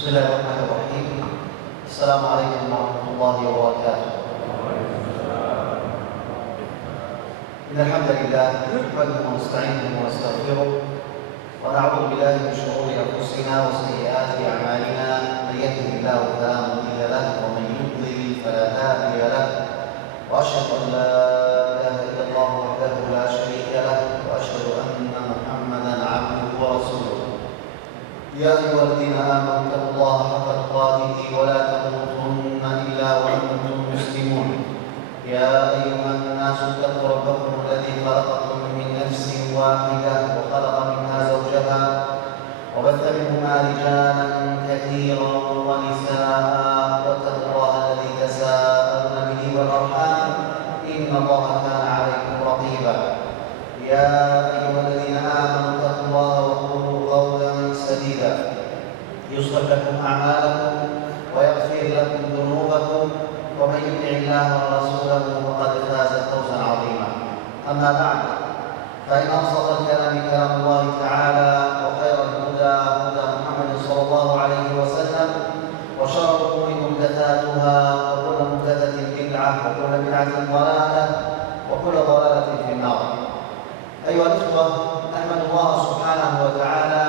Bismillahirrahmanirrahim. Assalamualaikum warahmatullahi wabarakatuh. Innal hamdalillah nahmaduhu wa nasta'inuhu wa nastaghfiruh wa na'udzu billahi min shururi anfusina wa sayyiati a'malina. Man yahdihillahu fala mudilla lahu wa man yudlil fala hadiya lahu. Wa asyhadu an la ilaha illallah wahdahu la syarika lahu wa asyhadu anna Muhammadan 'abduhu wa rasuluh. يا أيها الذين آمنوا اتقوا الله حق تقاته ولا تموتن إلا وأنتم مسلمون. يا أيها الناس اتقوا ربكم الذي خلقكم من نفس واحدة وخلق منها زوجها وبث منهما رجالا كثيرا ونساء واتقوا الله الذي تساءلون به والأرحام إن الله كان عليكم رقيبا. يا أيها الذين آمنوا اتقوا الله وقولوا قولا سديدا يصلح لكم أعمالكم ويغفر لكم ذنوبكم ومن يطع الله ورسوله فقد فاز فوزا عظيما. أما بعد فإن أصدق الكلام كلام الله تعالى وخير الهدى هدى محمد صلى الله عليه وسلم وشر الأمور محدثاتها وكل محدثة بدعة وكل بدعة ضلالة وكل ضلالة في النار. أيها الإخوة، نحمد الله سبحانه وتعالى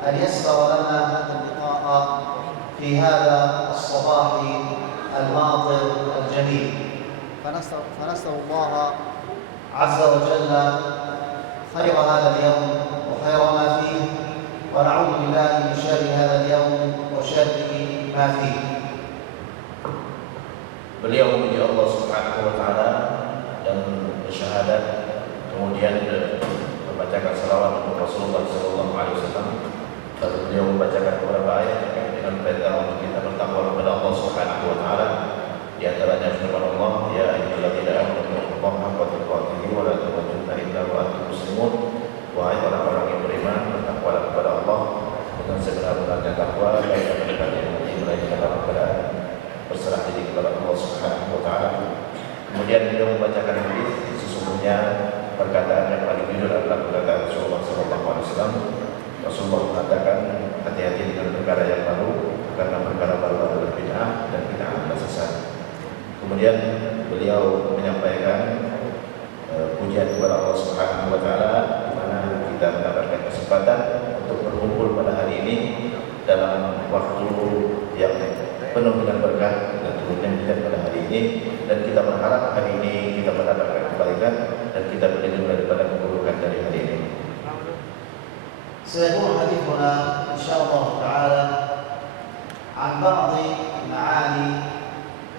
أن يسر لنا هذا اللقاء في هذا الصباح الماطر الجميل، فنسأل الله عز وجل خير هذا اليوم وخير ما فيه، ونعوذ بالله من شر هذا اليوم وشر ما فيه. Beliau memuji Allah Subhanahu wa taala dan bersyahadat, kemudian membacakan salawat untuk Rasulullah sallallahu alaihi wasallam. Lalu beliau membacakan beberapa ayat terkait dengan perintah untuk kita bertakwa kepada Allah Subhanahu wa taala. Di antaranya firman Allah, ya ayyuhalladzina amanu taqullaha haqqa tuqatih wa la tamutunna illa wa antum muslimun. Wahai orang-orang yang beriman, bertakwalah kepada Allah dengan sebenar-benarnya takwa dan mendekatkan diri melainkan dalam keadaan berserah diri kepada Allah Subhanahu wa taala. Kemudian beliau membacakan hadis, sesungguhnya perkataan yang paling jujur adalah perkataan Rasulullah sallallahu alaihi wasallam. Rasulullah mengatakan, hati-hati dengan perkara yang baru, karena perkara baru adalah bid'ah dan bid'ah adalah sesat. Kemudian beliau menyampaikan pujian kepada Allah Subhanahu wa taala, di mana kita mendapatkan kesempatan untuk berkumpul pada hari ini dalam waktu yang penuh dengan berkah dan turunnya hujan pada hari ini, dan kita berharap hari ini kita mendapatkan kebaikan dan kita berlindung daripada keburukan dari hari ini. سيكون حديثنا إن شاء الله تعالى عن بعض معاني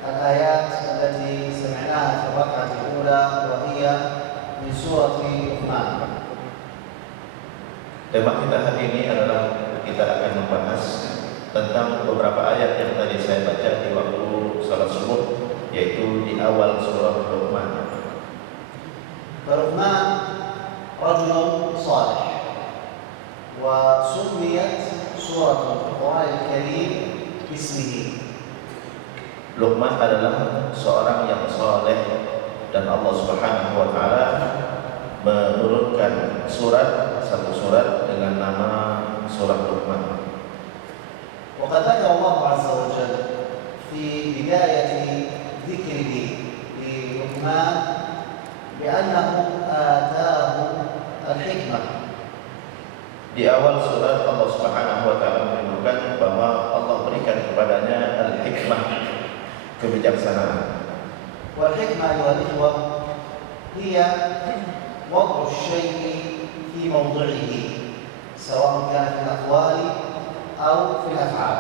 الآيات التي سمعناها في الركعة الأولى وهي من سورة لقمان. Tema kita hari ini adalah kita akan membahas tentang beberapa ayat yang tadi saya baca di waktu salat subuh, yaitu di awal surah Luqman. فلقمان رجل صالح، وسميت سورة القرآن الكريم باسمه. Luqman adalah seorang yang saleh dan Allah Subhanahu wa taala menurunkan satu surat dengan nama surah Luqman. وقد ذكر الله عز وجل في بداية ذكره للقمان بأنه آتاه الحكمة. Di awal surat Allah Subhanahu wa taala menyebutkan bahwa Allah berikan kepadanya al-hikmah, kebijaksanaan. والحكمة أيها الإخوة هي وضع الشيء في موضعه سواء كان في الأقوال أو في الأفعال.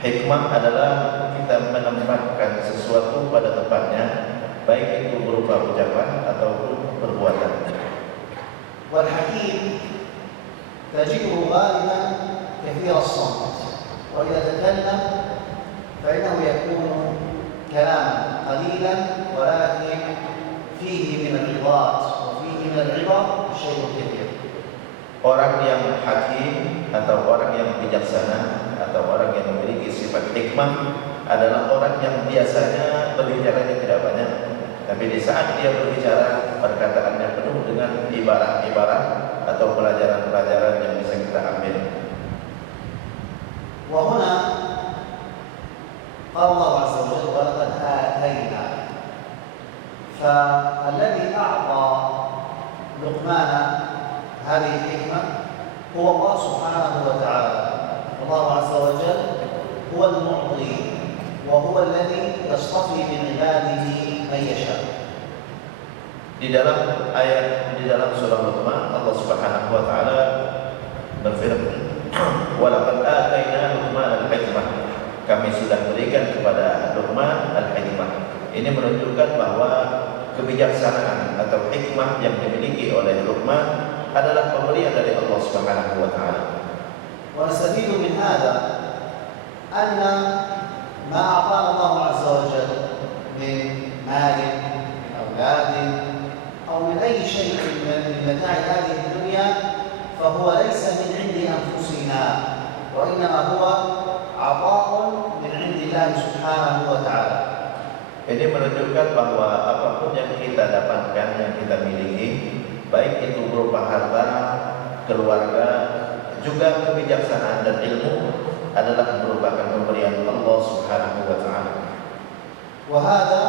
Hikmah adalah kita menempatkan sesuatu pada tempatnya, baik itu berupa ucapan ataupun perbuatan. والحكيم تجده غالبا كثير الصمت، وإذا تكلم فإنه يكون كلاما قليلا ولكن فيه من العظات وفيه من العبر شيء كثير. Orang yang hakim atau orang yang bijaksana atau orang yang memiliki sifat hikmah adalah orang yang biasanya berbicaranya tidak banyak, tapi di saat dia berbicara perkataannya penuh dengan ibarat-ibarat atau pelajaran-pelajaran yang bisa kita ambil. وهنا قال الله عز وجل ولقد آتينا. فالذي أعطى لقمان هذه الحكمة هو الله سبحانه وتعالى. الله عز وجل هو المعطي وهو الذي يصطفي من عباده من يشاء. Di dalam ayat di dalam surah Luqman Allah Subhanahu wa taala berfirman, "Wa laqad ataina Luqman al-hikmah." Kami sudah berikan kepada Luqman al-hikmah. Ini menunjukkan bahwa kebijaksanaan atau hikmah yang dimiliki oleh Luqman adalah pemberian dari Allah Subhanahu wa taala. ونستفيد من هذا أن ما أعطانا الله عز وجل من مال من أولاد أو من أي شيء من متاع هذه الدنيا فهو ليس من عند أنفسنا وإنما هو عطاء من عند الله سبحانه وتعالى. Ini menunjukkan bahwa apapun yang kita dapatkan, yang kita miliki, baik itu berupa harta, keluarga, juga kebijaksanaan dan ilmu, adalah merupakan pemberian Allah Subhanahu wa taala. وهذا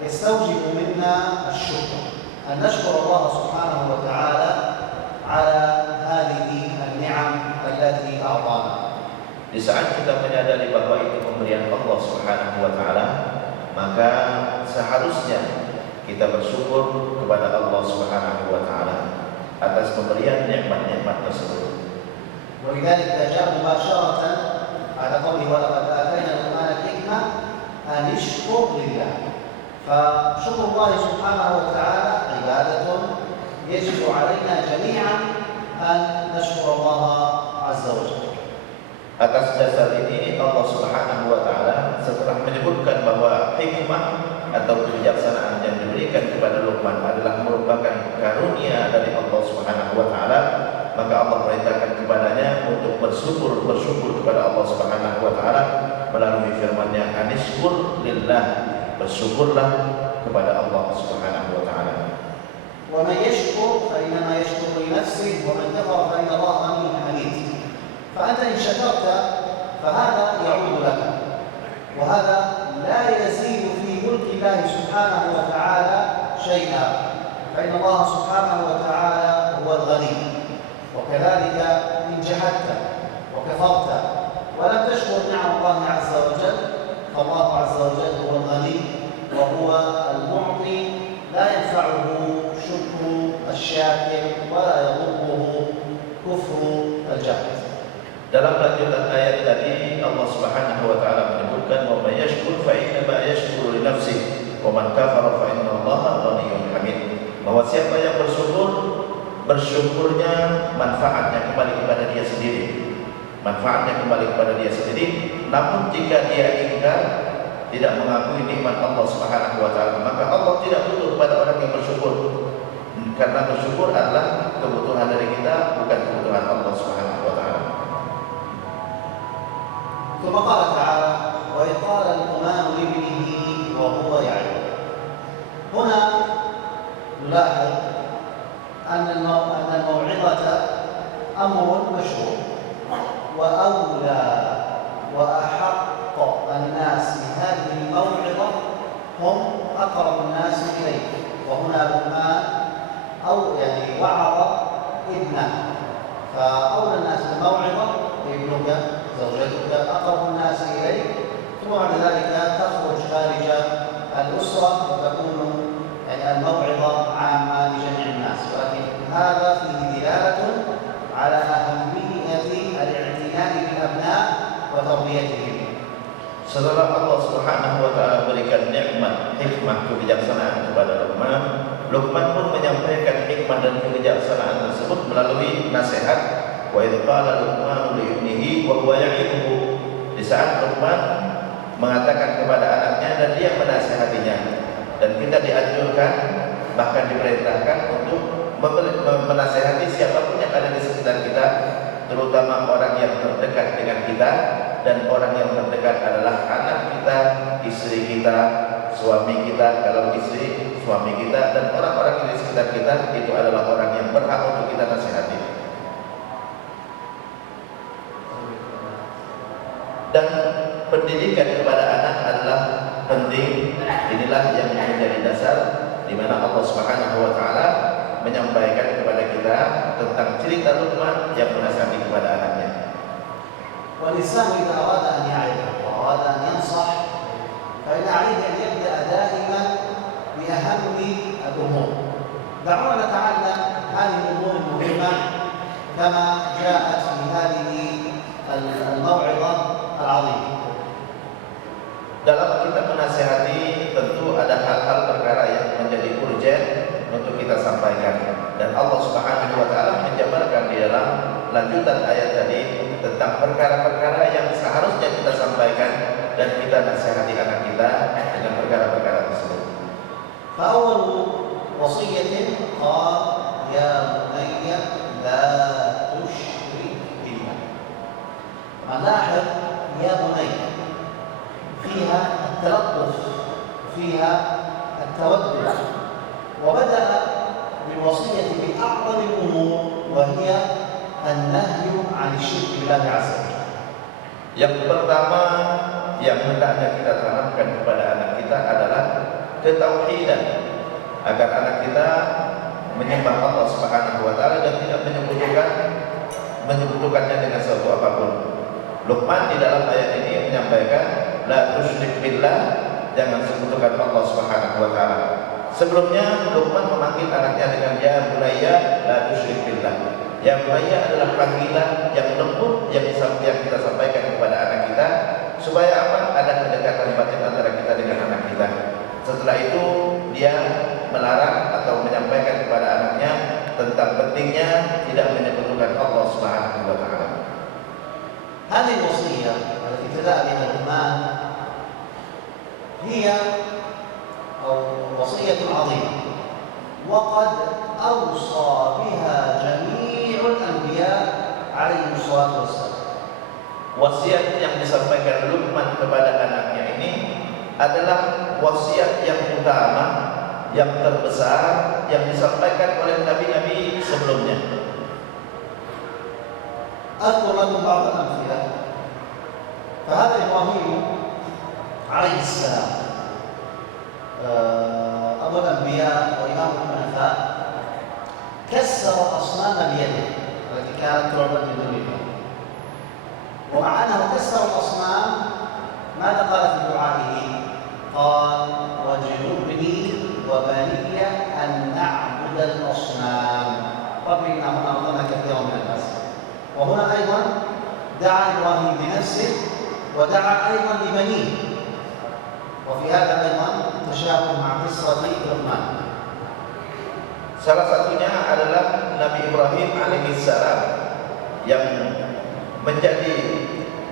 يستوجب منا الشكر، أن نشكر الله سبحانه وتعالى على هذه النعم التي أعطانا. Di saat kita menyadari bahwa itu pemberian Allah Subhanahu wa taala, maka seharusnya kita bersyukur kepada Allah Subhanahu wa taala atas pemberian nikmat-nikmat tersebut. ولذلك جاء مباشرة على قوله ولقد آتينا لقمان الحكمة أن يشكر لله. فشكر الله سبحانه وتعالى عبادة يجب علينا جميعا أن نشكر الله عز وجل. Atas dasar ini Allah Subhanahu wa taala setelah menyebutkan bahwa hikmah atau kebijaksanaan yang diberikan kepada Luqman adalah merupakan karunia dari Allah Subhanahu wa taala, maka Allah perintahkan kepadanya untuk bersyukur kepada Allah Subhanahu wa taala melalui firman-Nya, "Anishkur lillah." Bersyukurlah kepada Allah Subhanahu wa taala. ومن يشكر فإنما يشكر لنفسه ومن كفر فإن الله غني حميد. فأنت إن شكرت فهذا يعود لك، وهذا لا يزيد في ملك الله سبحانه وتعالى شيئا، فإن الله سبحانه وتعالى هو الغني. وكذلك إن جحدت وكفرت ولم تشكر نعم الله عز وجل فالله عز وجل هو الغني وهو المعطي، لا ينفعه شكر الشاكر ولا يضره كفر الجاحد. Dalam lanjutan ayat tadi Allah Subhanahu wa taala menyebutkan, "Wa may yashkur fa inna ma yashkuru li nafsihi wa man kafara fa inna Allaha ghaniyyun hamid." Bahwa siapa yang bersyukur, bersyukurnya manfaatnya kembali kepada dia sendiri. Manfaatnya kembali kepada dia sendiri. Namun jika dia ingkar, tidak mengakui nikmat Allah Subhanahu wa taala, maka Allah tidak butuh kepada orang yang bersyukur. Karena bersyukur adalah kebutuhan dari kita, bukan kebutuhan Allah Subhanahu wa taala. ثم قال تعالى: وإذ قال لقمان لابنه وهو يعظه. هنا نلاحظ أن الموعظة أمر مشروع، وأولى وأحق الناس بهذه الموعظة هم أقرب الناس إليه. وهنا لقمان وعظ ابنه، فأولى الناس بالموعظة ابنك زوجتك أقرب الناس إليك، ثم بعد ذلك تخرج خارج الأسرة وتكون الموعظة عامة لجميع الناس. ولكن هذا فيه دلالة على أهمية الاعتناء بالأبناء وتربيتهم. Setelah Allah Subhanahu wa taala berikan nikmat, hikmah, kebijaksanaan kepada Luqman, Luqman pun menyampaikan hikmah dan kebijaksanaan tersebut melalui nasihat. Wa idz qala Luqman li ibnihi wa huwa ya'iduhu. Di saat Luqman mengatakan kepada anaknya dan dia menasihatinya. Dan kita dianjurkan, bahkan diperintahkan untuk menasihati siapapun yang ada di sekitar kita, terutama orang yang terdekat dengan kita. Dan orang yang terdekat adalah anak kita, istri kita, suami kita, kalau istri, suami kita, dan orang-orang yang di sekitar kita, itu adalah orang yang berhak untuk kita nasihati. Dan pendidikan kepada anak adalah penting. Inilah yang menjadi dasar di mana Allah Subhanahu wa taala menyampaikan kepada kita tentang cerita Luqman yang menasihati kepada anaknya. والإنسان إذا أراد أن يعظ وأراد أن ينصح فإن عليه أن يبدأ دائما بأهم الأمور. دعونا نتعلم هذه الأمور المهمة كما جاءت في هذه الموعظة العظيمة. Dalam kita menasihati tentu ada hal-hal perkara yang menjadi urgen untuk kita sampaikan, dan Allah Subhanahu wa taala menjabarkan di dalam lanjutan ayat tadi tentang perkara-perkara yang seharusnya kita sampaikan dan kita nasihati anak kita dengan perkara-perkara tersebut. فأول وصية قال يا بني لا تشرك بالله. ملاحظ يا بني فيها التلطف فيها التودد، وبدأ بالوصية بأعظم الأمور وهي النهي عن الشرك بالله عز وجل. Yang pertama yang hendaknya kita tanamkan kepada anak kita adalah ketauhidan, agar anak kita menyembah Allah Subhanahu wa taala dan tidak menyekutukannya dengan sesuatu apapun. Luqman di dalam ayat ini menyampaikan la tusyrik billah, jangan sekutukan Allah Subhanahu wa taala. Sebelumnya Luqman memanggil anaknya dengan ya bunayya la tusyrik billah. Ya bunayya adalah panggilan yang lembut yang kita sampaikan kepada anak kita supaya apa? Ada kedekatan batin antara kita dengan anak kita. Setelah itu dia melarang atau menyampaikan kepada anaknya tentang pentingnya tidak menyekutukan Allah Subhanahu wa taala. هذه الوصية التي ابتدأ بها لقمان هي وصية عظيمة، وقد أوصى بها جميع الأنبياء عليهم الصلاة والسلام. Wasiat yang disampaikan Luqman kepada anaknya ini adalah wasiat yang utama, yang terbesar yang disampaikan oleh nabi-nabi sebelumnya. أذكر لكم بعض الأمثلة. فهذا إبراهيم عليه السلام أبو الأنبياء وإمام الحنفاء كسر أصنام بيده التي كانت تعبد من دون الله، ومع أنه كسر الأصنام ماذا قال في دعائه؟ قال واجنبني وبني أن نعبد الأصنام. ربي إنهن أضللن كثيرا من الناس. وهنا أيضا دعا إبراهيم بنفسه ودعا أيضا لبنيه، وفي هذا أيضا تشابه مع قصة لقمان. Salah satunya adalah Nabi Ibrahim alaihissalam yang menjadi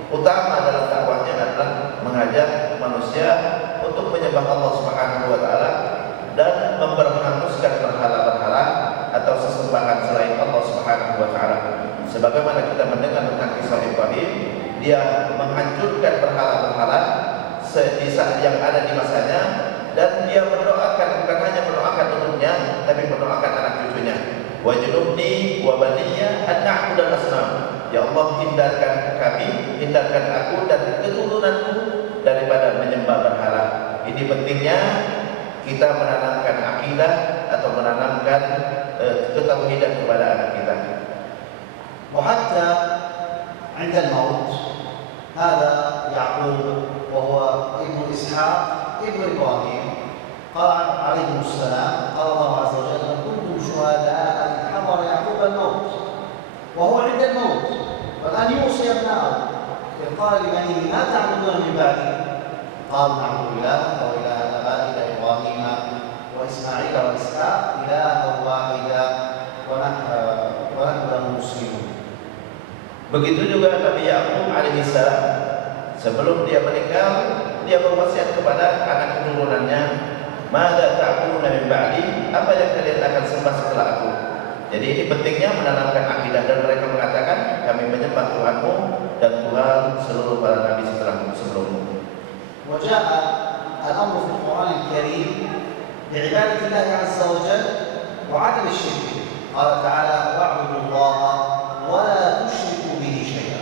utama dalam dakwahnya adalah mengajak manusia untuk menyembah Allah Subhanahu wa taala dan memperhanguskan berhala-berhala atau sesembahan selain Allah Subhanahu wa taala. Sebagaimana kita mendengar tentang kisah Ibrahim, dia menghancurkan berhala-berhala yang ada di masanya, dan dia berdoakan, bukan hanya berdoakan untuknya, tapi berdoakan anak cucunya. Wajnubni wa baniya an na'budal asnam. Ya Allah, hindarkan kami, hindarkan aku dan keturunanku daripada menyembah berhala. Ini pentingnya kita menanamkan akidah atau menanamkan ketauhidan kepada anak kita. وحتى عند الموت هذا يعقوب وهو ابن إسحاق ابن إبراهيم قال عليه السلام قال الله عز وجل كنتم شهداء إذ حضر يعقوب الموت وهو عند الموت فالآن يوصي ابنائه إذ قال لبنيه ما تعبدون من بعدي قالوا نعبد الله وإله آبائك إبراهيم وإسماعيل وإسحاق إلها واحدا ونحن له مسلمون. Begitu juga Nabi Yakub alaihissalam, sebelum dia meninggal, dia berwasiat kepada anak keturunannya, "Madza ta'buduna min ba'di?" Apa yang kalian akan sembah setelah aku? Jadi ini pentingnya menanamkan akidah, dan mereka mengatakan, kami menyembah Tuhanmu dan Tuhan seluruh para nabi sebelummu. وجاء الأمر في القرآن الكريم بعبادة الله عز وجل وعدم الشرك. قال تعالى: "واعبدوا الله ولا تشركوا به شيئا."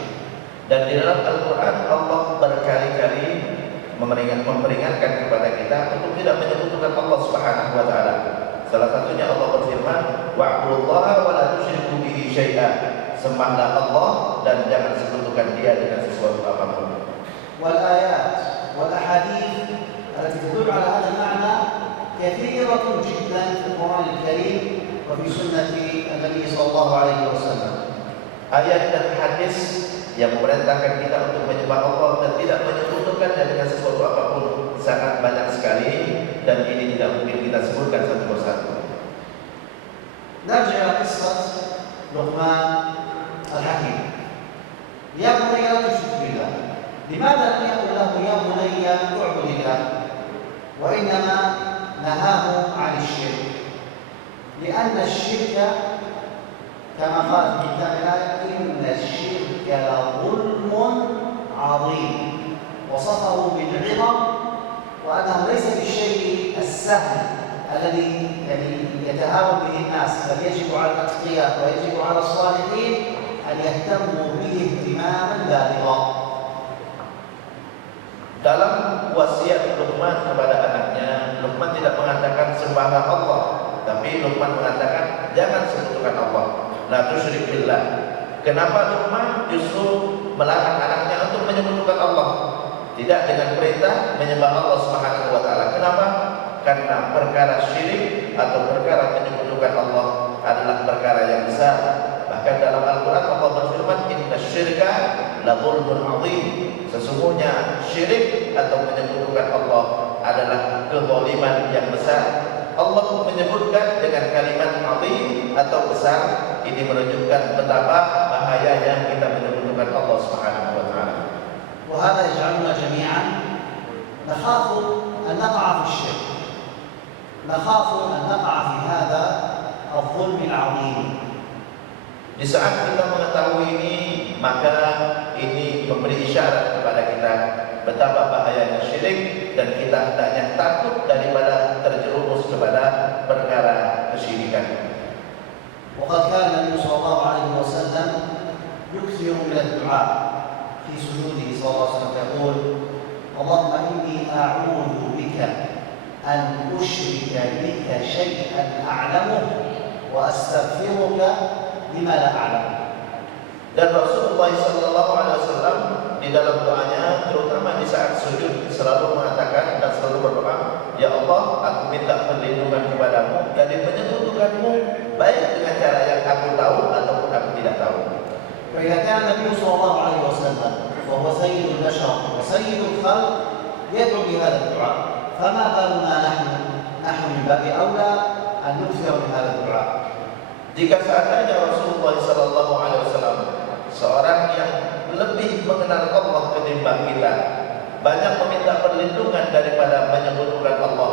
Dan di dalam Al-Quran Allah berkali-kali memperingatkan kepada kita untuk tidak menyekutukan Allah Subhanahu wa taala. Salah satunya Allah berfirman, "Wa'budullaha wa la tusyriku bihi syai'a." Sembahlah Allah dan jangan sekutukan Dia dengan sesuatu apapun. Wal ayat wal ahadits التي تدل على هذا المعنى كثيرة جدا في القرآن الكريم وفي سنة النبي صلى الله عليه وسلم. Ayat dan hadis yang memerintahkan kita untuk menyembah Allah dan tidak menyekutukan dengan sesuatu apapun sangat banyak sekali, dan ini tidak mungkin kita sebutkan satu persatu. نرجع إلى قصة لقمان الحكيم. يا بني لا تشرك بالله. لماذا لم يقل له يا بني اعبد الله؟ وإنما نهاه عن الشرك، لأن الشرك كما قال في كتاب الآية إن الشرك لظلم عظيم، وصفه بالعظم وأنه ليس بالشيء السهل الذي يتهاون به الناس، بل يجب على الأتقياء ويجب على الصالحين أن يهتموا به اهتماما بالغا. Dalam wasiat Luqman kepada anaknya, Luqman tidak mengatakan sembahlah Allah, tapi Luqman mengatakan jangan sekutukan Allah. La tusyrik billah. Kenapa Luqman justru melarang anaknya untuk menyekutukan Allah? Tidak dengan perintah menyembah Allah Subhanahu wa taala. Kenapa? Karena perkara syirik atau perkara menyekutukan Allah adalah perkara yang besar. Bahkan dalam Al-Quran Allah berfirman, Inna syirka la zulmun azim. Sesungguhnya syirik atau menyekutukan Allah adalah kezaliman yang besar. Allah menyebutkan dengan kalimat azim atau besar. Ini menunjukkan betapa bahayanya kita menyekutukan Allah Subhanahu wa taala. وهذا يجعلنا جميعا نخاف أن نقع في الشرك، نخاف أن نقع في هذا الظلم العظيم. Di saat kita mengetahui ini, maka ini memberi isyarat kepada kita betapa bahayanya syirik, dan kita hendaknya takut daripada terjerumus kepada perkara kesyirikan. وقد كان النبي صلى الله عليه وسلم يكثر من الدعاء في سجوده صلى الله عليه وسلم يقول اللهم إني أعوذ بك أن أشرك بك شيئا أعلمه وأستغفرك لما لا أعلم. Dan Rasulullah SAW di dalam doanya, terutama di saat sujud, selalu mengatakan dan selalu berdoa, Ya Allah, aku minta perlindungan kepadamu dari menyekutukanmu, baik dengan cara yang aku tahu ataupun aku tidak tahu. فإذا كان النبي صلى الله عليه وسلم وهو سيد البشر وسيد الخلق يدعو بهذا الدعاء، فما بالنا نحن من باب أولى أن نكثر من هذا الدعاء. Jika seandainya Rasulullah SAW seorang yang lebih mengenal Allah ketimbang kita, banyak meminta perlindungan daripada menyekutukan Allah,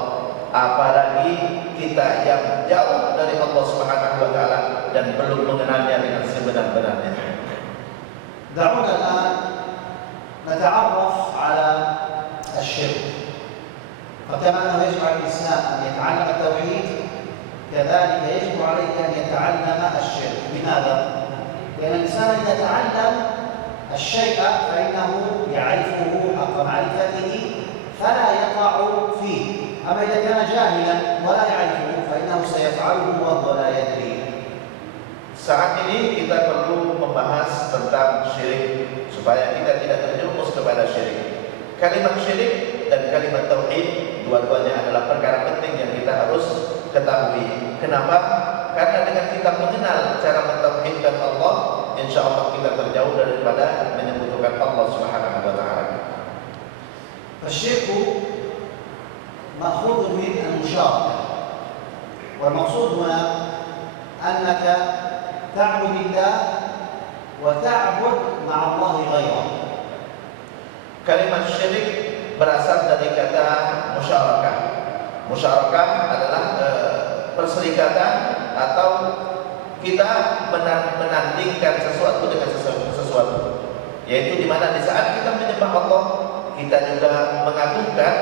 apalagi kita yang jauh dari Allah Subhanahu wa taala dan belum mengenalnya dengan sebenar-benarnya. دعونا الآن نتعرف على الشرك. فكما أنه يجب على الإنسان أن يتعلم التوحيد، كذلك يجب عليه أن يتعلم الشرك. لماذا؟ لأن الإنسان إذا تعلم الشيء فإنه يعرفه حق معرفته فلا يقع فيه، أما إذا كان جاهلا ولا يعرفه فإنه سيفعله وهو لا يدري. Saat ini kita perlu membahas tentang syirik supaya kita tidak terjerumus kepada syirik. Kalimat syirik dan kalimat tauhid, dua-duanya adalah perkara penting yang kita harus ketahui. Kenapa? Karena dengan kita mengenal cara mentauhidkan Allah, insya Allah kita terjauh daripada menyekutukan Allah Subhanahu wa taala. فالشرك مأخوذ من المشاركة، والمقصود هنا أنك تعبد الله وتعبد مع الله غيره. Kalimat syirik berasal dari kata musyarakah. Musyarakah adalah perserikatan atau kita menandingkan sesuatu dengan sesuatu, yaitu di mana di saat kita menyembah Allah, kita juga mengagungkan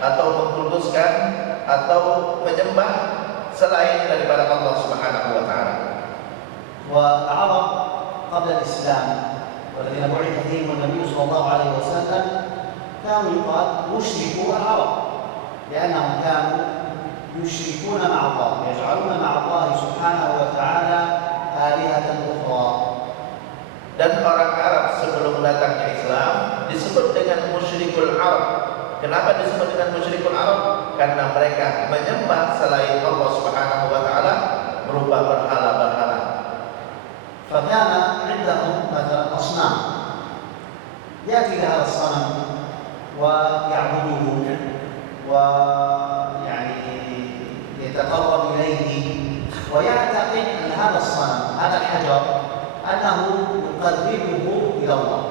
atau mengkultuskan atau menyembah selain daripada Allah Subhanahu wa taala. والعرب قبل الإسلام والذين بعث فيهم صلى الله عليه وسلم كانوا يقال مشركو العرب، لأنهم كانوا يشركون مع الله، يجعلون مع الله سبحانه وتعالى آلهة أخرى. Dan orang Arab sebelum datangnya Islam disebut dengan musyrikul Arab. Kenapa disebut dengan musyrikul Arab? Karena mereka menyembah selain Allah Subhanahu wa taala berupa berhala-berhala. فكان عندهم مثلا أصنام، يأتي لهذا الصنم ويعبده ويعني يتقرب إليه ويعتقد أن هذا الصنم، هذا الحجر، أنه يقربه إلى الله.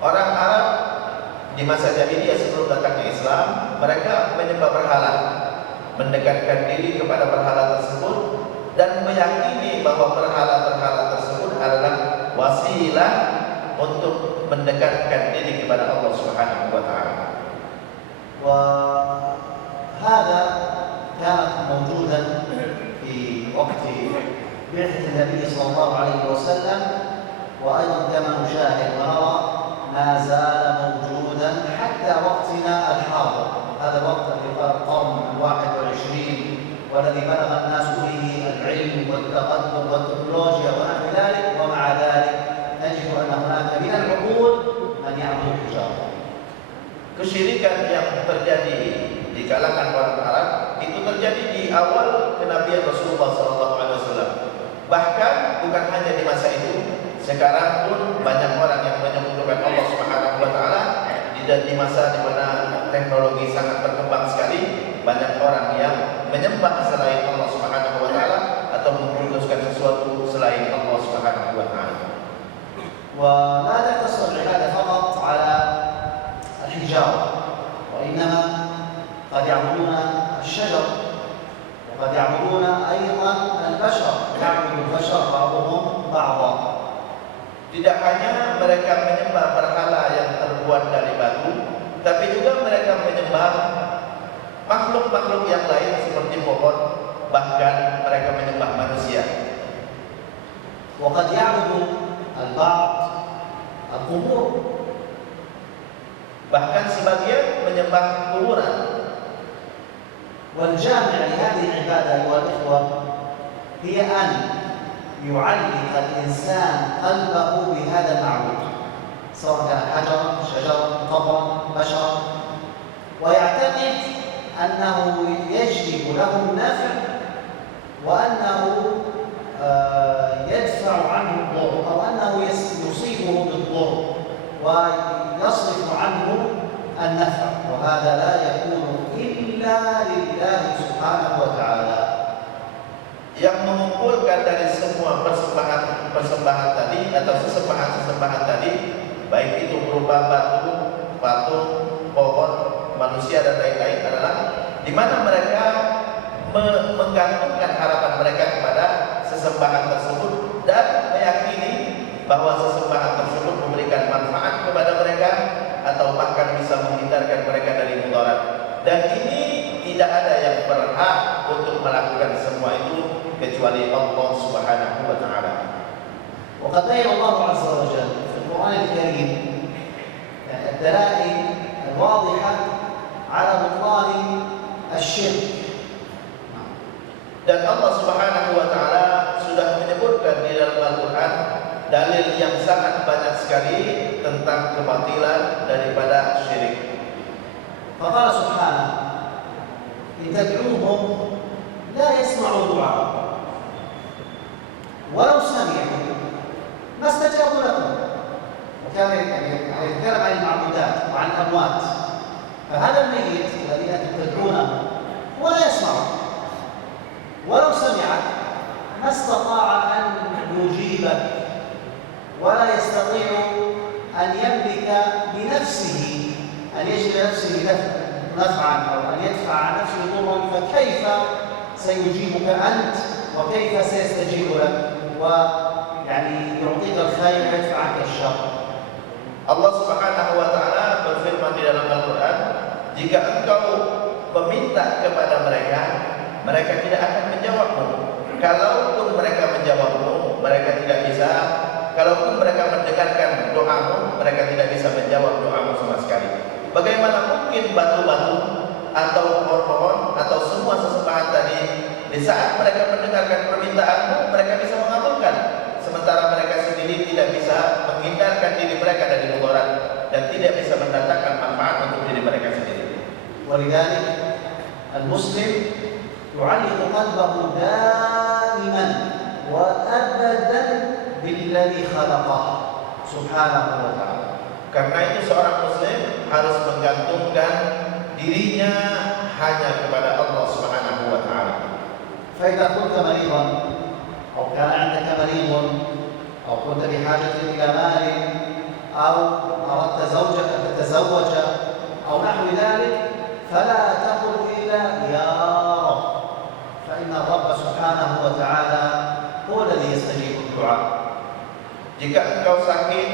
Orang Arab di masa jahiliyah sebelum datangnya Islam, mereka menyembah berhala, mendekatkan diri kepada berhala tersebut dan meyakini bahwa berhala-berhala tersebut adalah wasilah untuk mendekatkan diri kepada Allah Subhanahu wa taala. وهذا كان موجودا في وقت بعثة النبي صلى الله عليه وسلم، وأيضا كما نشاهد ونرى ما زال موجودا حتى وقتنا الحاضر. هذا الوقت الذي قال القرن 21 والذي بلغ الناس فيه العلم والتقدم والتكنولوجيا ونحو ذلك، ومع ذلك نجد أن هناك من العقول من يعبد الحجارة. Kesyirikan yang terjadi di kalangan orang Arab itu terjadi di awal kenabian Rasulullah SAW. Bahkan bukan hanya di masa itu, sekarang pun banyak orang yang menyekutukan Allah Subhanahu wa taala di masa di mana teknologi sangat berkembang sekali. Banyak orang yang menyembah selain Allah Subhanahu wa taala atau memutuskan sesuatu selain Allah Subhanahu wa taala. ولا تقتصر العبادة فقط على الحجارة، وإنما قد يعبدون الشجر، وقد يعبدون أيضا البشر، يعبد البشر بعضهم بعضا. Tidak hanya mereka menyembah berhala yang terbuat dari batu, tapi juga mereka menyembah makhluk-makhluk yang lain seperti pohon, bahkan mereka menyembah manusia. وقد يعبد البعض القبور، bahkan sebagian menyembah kuburan. والجامع لهذه العبادة أيها الإخوة هي أن يعلق الإنسان قلبه بهذا المعبود، سواء كان حجرا، شجرا، قبرا، بشرا، ويعتقد أنه يجلب له النفع وأنه يدفع عنه الضر، أو أنه يصيبه بالضر ويصرف عنه النفع، وهذا لا يكون إلا لله سبحانه وتعالى. Yang mengumpulkan dari semua persembahan tadi atau sesembahan tadi, baik itu berupa batu, patung, pohon, manusia dan lain-lain, adalah di mana mereka menggantungkan harapan mereka kepada sesembahan tersebut dan meyakini bahwa sesembahan tersebut memberikan manfaat kepada mereka atau bahkan bisa menghindarkan mereka dari mudarat. Dan ini tidak ada yang berhak untuk melakukan semua itu kecuali Allah Subhanahu wa taala. وقد بين الله عز وجل في القرآن الكريم الدلائل الواضحة على بطلان الشرك. Dan Allah Subhanahu wa taala sudah menyebutkan di dalam Al-Qur'an dalil yang sangat banyak sekali tentang kebatilan daripada syirik. فقال سبحانه: إن تدعوهم لا يسمعوا دعاءكم ولو سمعوا ما استجابوا لكم. وكان يتكلم عن المعبودات وعن الأموات، فهذا الميت الذي أنتم تدعونه ولا يسمع، ولو سمع ما استطاع أن يجيبك ولا يستطيع أن يملك بنفسه أن يجد نفسه نفعا أو أن يدفع عن نفسه ضرا، فكيف سيجيبك أنت وكيف سيستجيب لك ويعني يعطيك الخير ويدفع عنك الشر. Allah Subhanahu wa taala berfirman di dalam Al-Qur'an, jika engkau meminta kepada mereka, mereka tidak akan menjawabmu. Kalaupun mereka menjawabmu, mereka tidak bisa. Kalaupun mereka mendengarkan doamu, mereka mungkin batu-batu atau pohon-pohon atau semua sesembahan tadi, di saat mereka mendengarkan permintaanmu, mereka bisa mengabulkan, sementara mereka sendiri tidak bisa menghindarkan diri mereka dari mudarat dan tidak bisa mendatangkan manfaat untuk diri mereka sendiri. ولذلك المسلم يعلق قلبه دائما وأبدا بالذي خلقه سبحانه وتعالى. Karena itu seorang muslim harus menggantungkan dirinya hanya kepada Allah Subhanahu wa taala. فإذا كنت مريضا أو كان عندك مريض أو كنت بحاجة إلى مال أو أردت زوجك أن تتزوج أو نحو ذلك فلا تقل إلا يا رب، فإن الرب سبحانه وتعالى هو الذي يستجيب الدعاء. Jika engkau sakit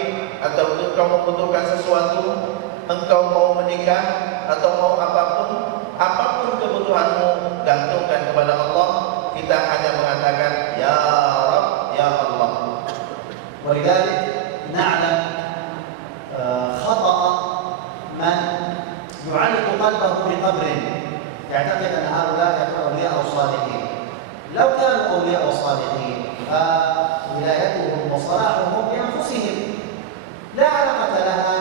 atau engkau membutuhkan sesuatu, engkau mau menikah atau mau apapun kebutuhanmu, gantungkan kepada Allah. Kita hanya mengatakan ya Rabb, ya Allah. ولذلك نعلم خطأ من يعلق قلبه بقبر يعتقد أن هؤلاء أولياء أو صالحين. لو كانوا أولياء وصالحين فولايتهم وصلاحهم بأنفسهم لا علاقة لها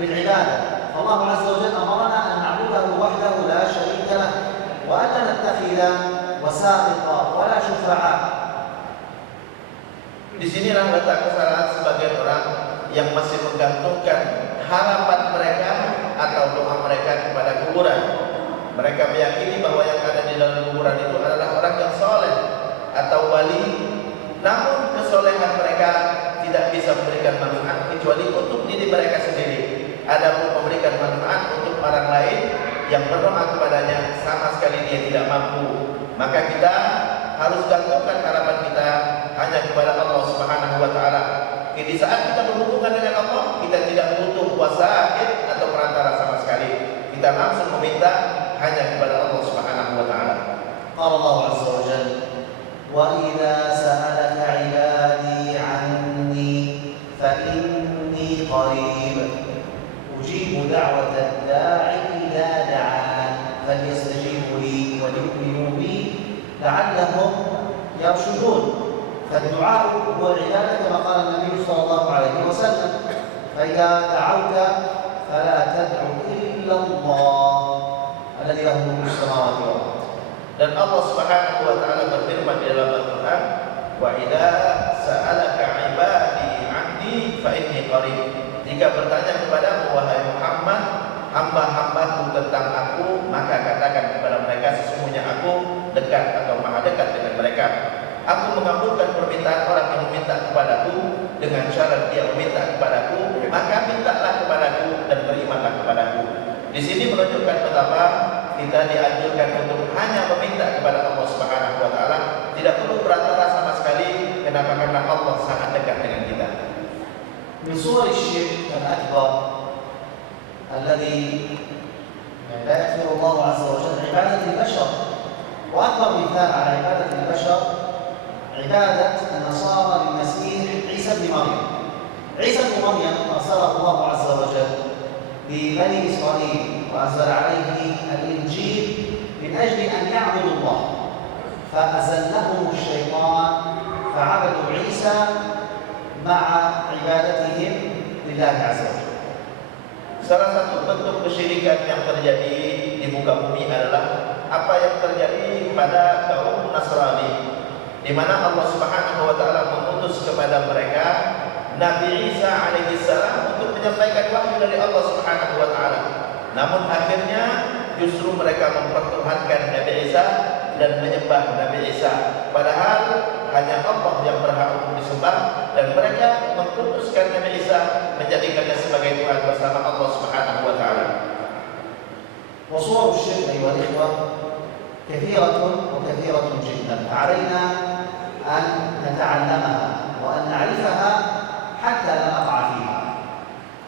بالعبادة. فالله عز وجل أمرنا أن نعبده وحده لا شريك له وألا نتخذ وسائط ولا شفعاء. Disinilah letak kesalahan sebagian orang yang masih menggantungkan harapan mereka atau doa mereka kepada kuburan. Mereka meyakini bahwa yang ada di dalam kuburan itu adalah orang yang soleh atau wali, namun kesolehan mereka tidak bisa memberikan manfaat kecuali untuk diri mereka sendiri. Adapun memberikan manfaat untuk orang lain yang berdoa kepadanya sama sekali dia tidak mampu. Maka kita harus gantungkan harapan kita hanya kepada Allah Subhanahu wa taala. Di saat kita berhubungan dengan Allah, kita tidak butuh wasail atau perantara sama sekali. Kita langsung meminta hanya kepada Allah Subhanahu wa taala. قال الله عز وجل: وإذا سألك عبادي عني فإني قريب أجيب دعوة الداع إذا دعان فليستجيبوا لي وليؤمنوا بي لعلهم يرشدون. فالدعاء هو العبادة كما قال النبي صلى الله عليه وسلم: فإذا دعوت فلا تدعو إلا الله الذي له ملك السماوات والأرض. Dan Allah Subhanahu wa taala berfirman di dalam Al-Qur'an, "Wa idza sa'alaka 'ibadi 'anni fa inni qarib." Jika bertanya kepadamu wahai Muhammad, hamba-hambaku tentang aku, maka katakan kepada mereka sesungguhnya aku dekat atau maha dekat dengan mereka. Aku mengabulkan permintaan orang yang meminta kepadaku dengan syarat dia meminta kepadaku, maka mintalah kepadaku dan berimanlah kepadaku. Di sini menunjukkan betapa kita dianjurkan untuk hanya meminta kepada Allah Subhanahu wa taala, tidak perlu perantara sama sekali. Kenapa? Karena Allah sangat dekat dengan kita. من صور الشرك الأكبر الذي لا يغفر الله عز وجل عبادة البشر، وأكبر مثال على عبادة البشر عبادة النصارى للمسيح عيسى بن مريم. عيسى بن مريم أرسله الله عز وجل لبني إسرائيل وأنزل عليه الإنجيل من أجل أن يعبدوا الله، فأزلهم الشيطان فعبدوا عيسى مع عبادتهم لله عز وجل. Salah satu bentuk kesyirikan yang terjadi di muka bumi adalah apa yang terjadi pada kaum Nasrani, di mana Allah Subhanahu wa taala mengutus kepada mereka Nabi Isa alaihi salam untuk menyampaikan wahyu dari Allah Subhanahu wa taala. Namun akhirnya justru mereka mempertuhankan Nabi Isa dan menyembah Nabi Isa, padahal hanya Allah yang berhak untuk disembah, dan mereka mengkuduskan Nabi Isa, menjadikannya sebagai Tuhan bersama Allah Subhanahu wa taala. وصور الشرك أيها الإخوة كثيرة وكثيرة جدا، فعلينا أن نتعلمها وأن نعرفها حتى لا نقع فيها.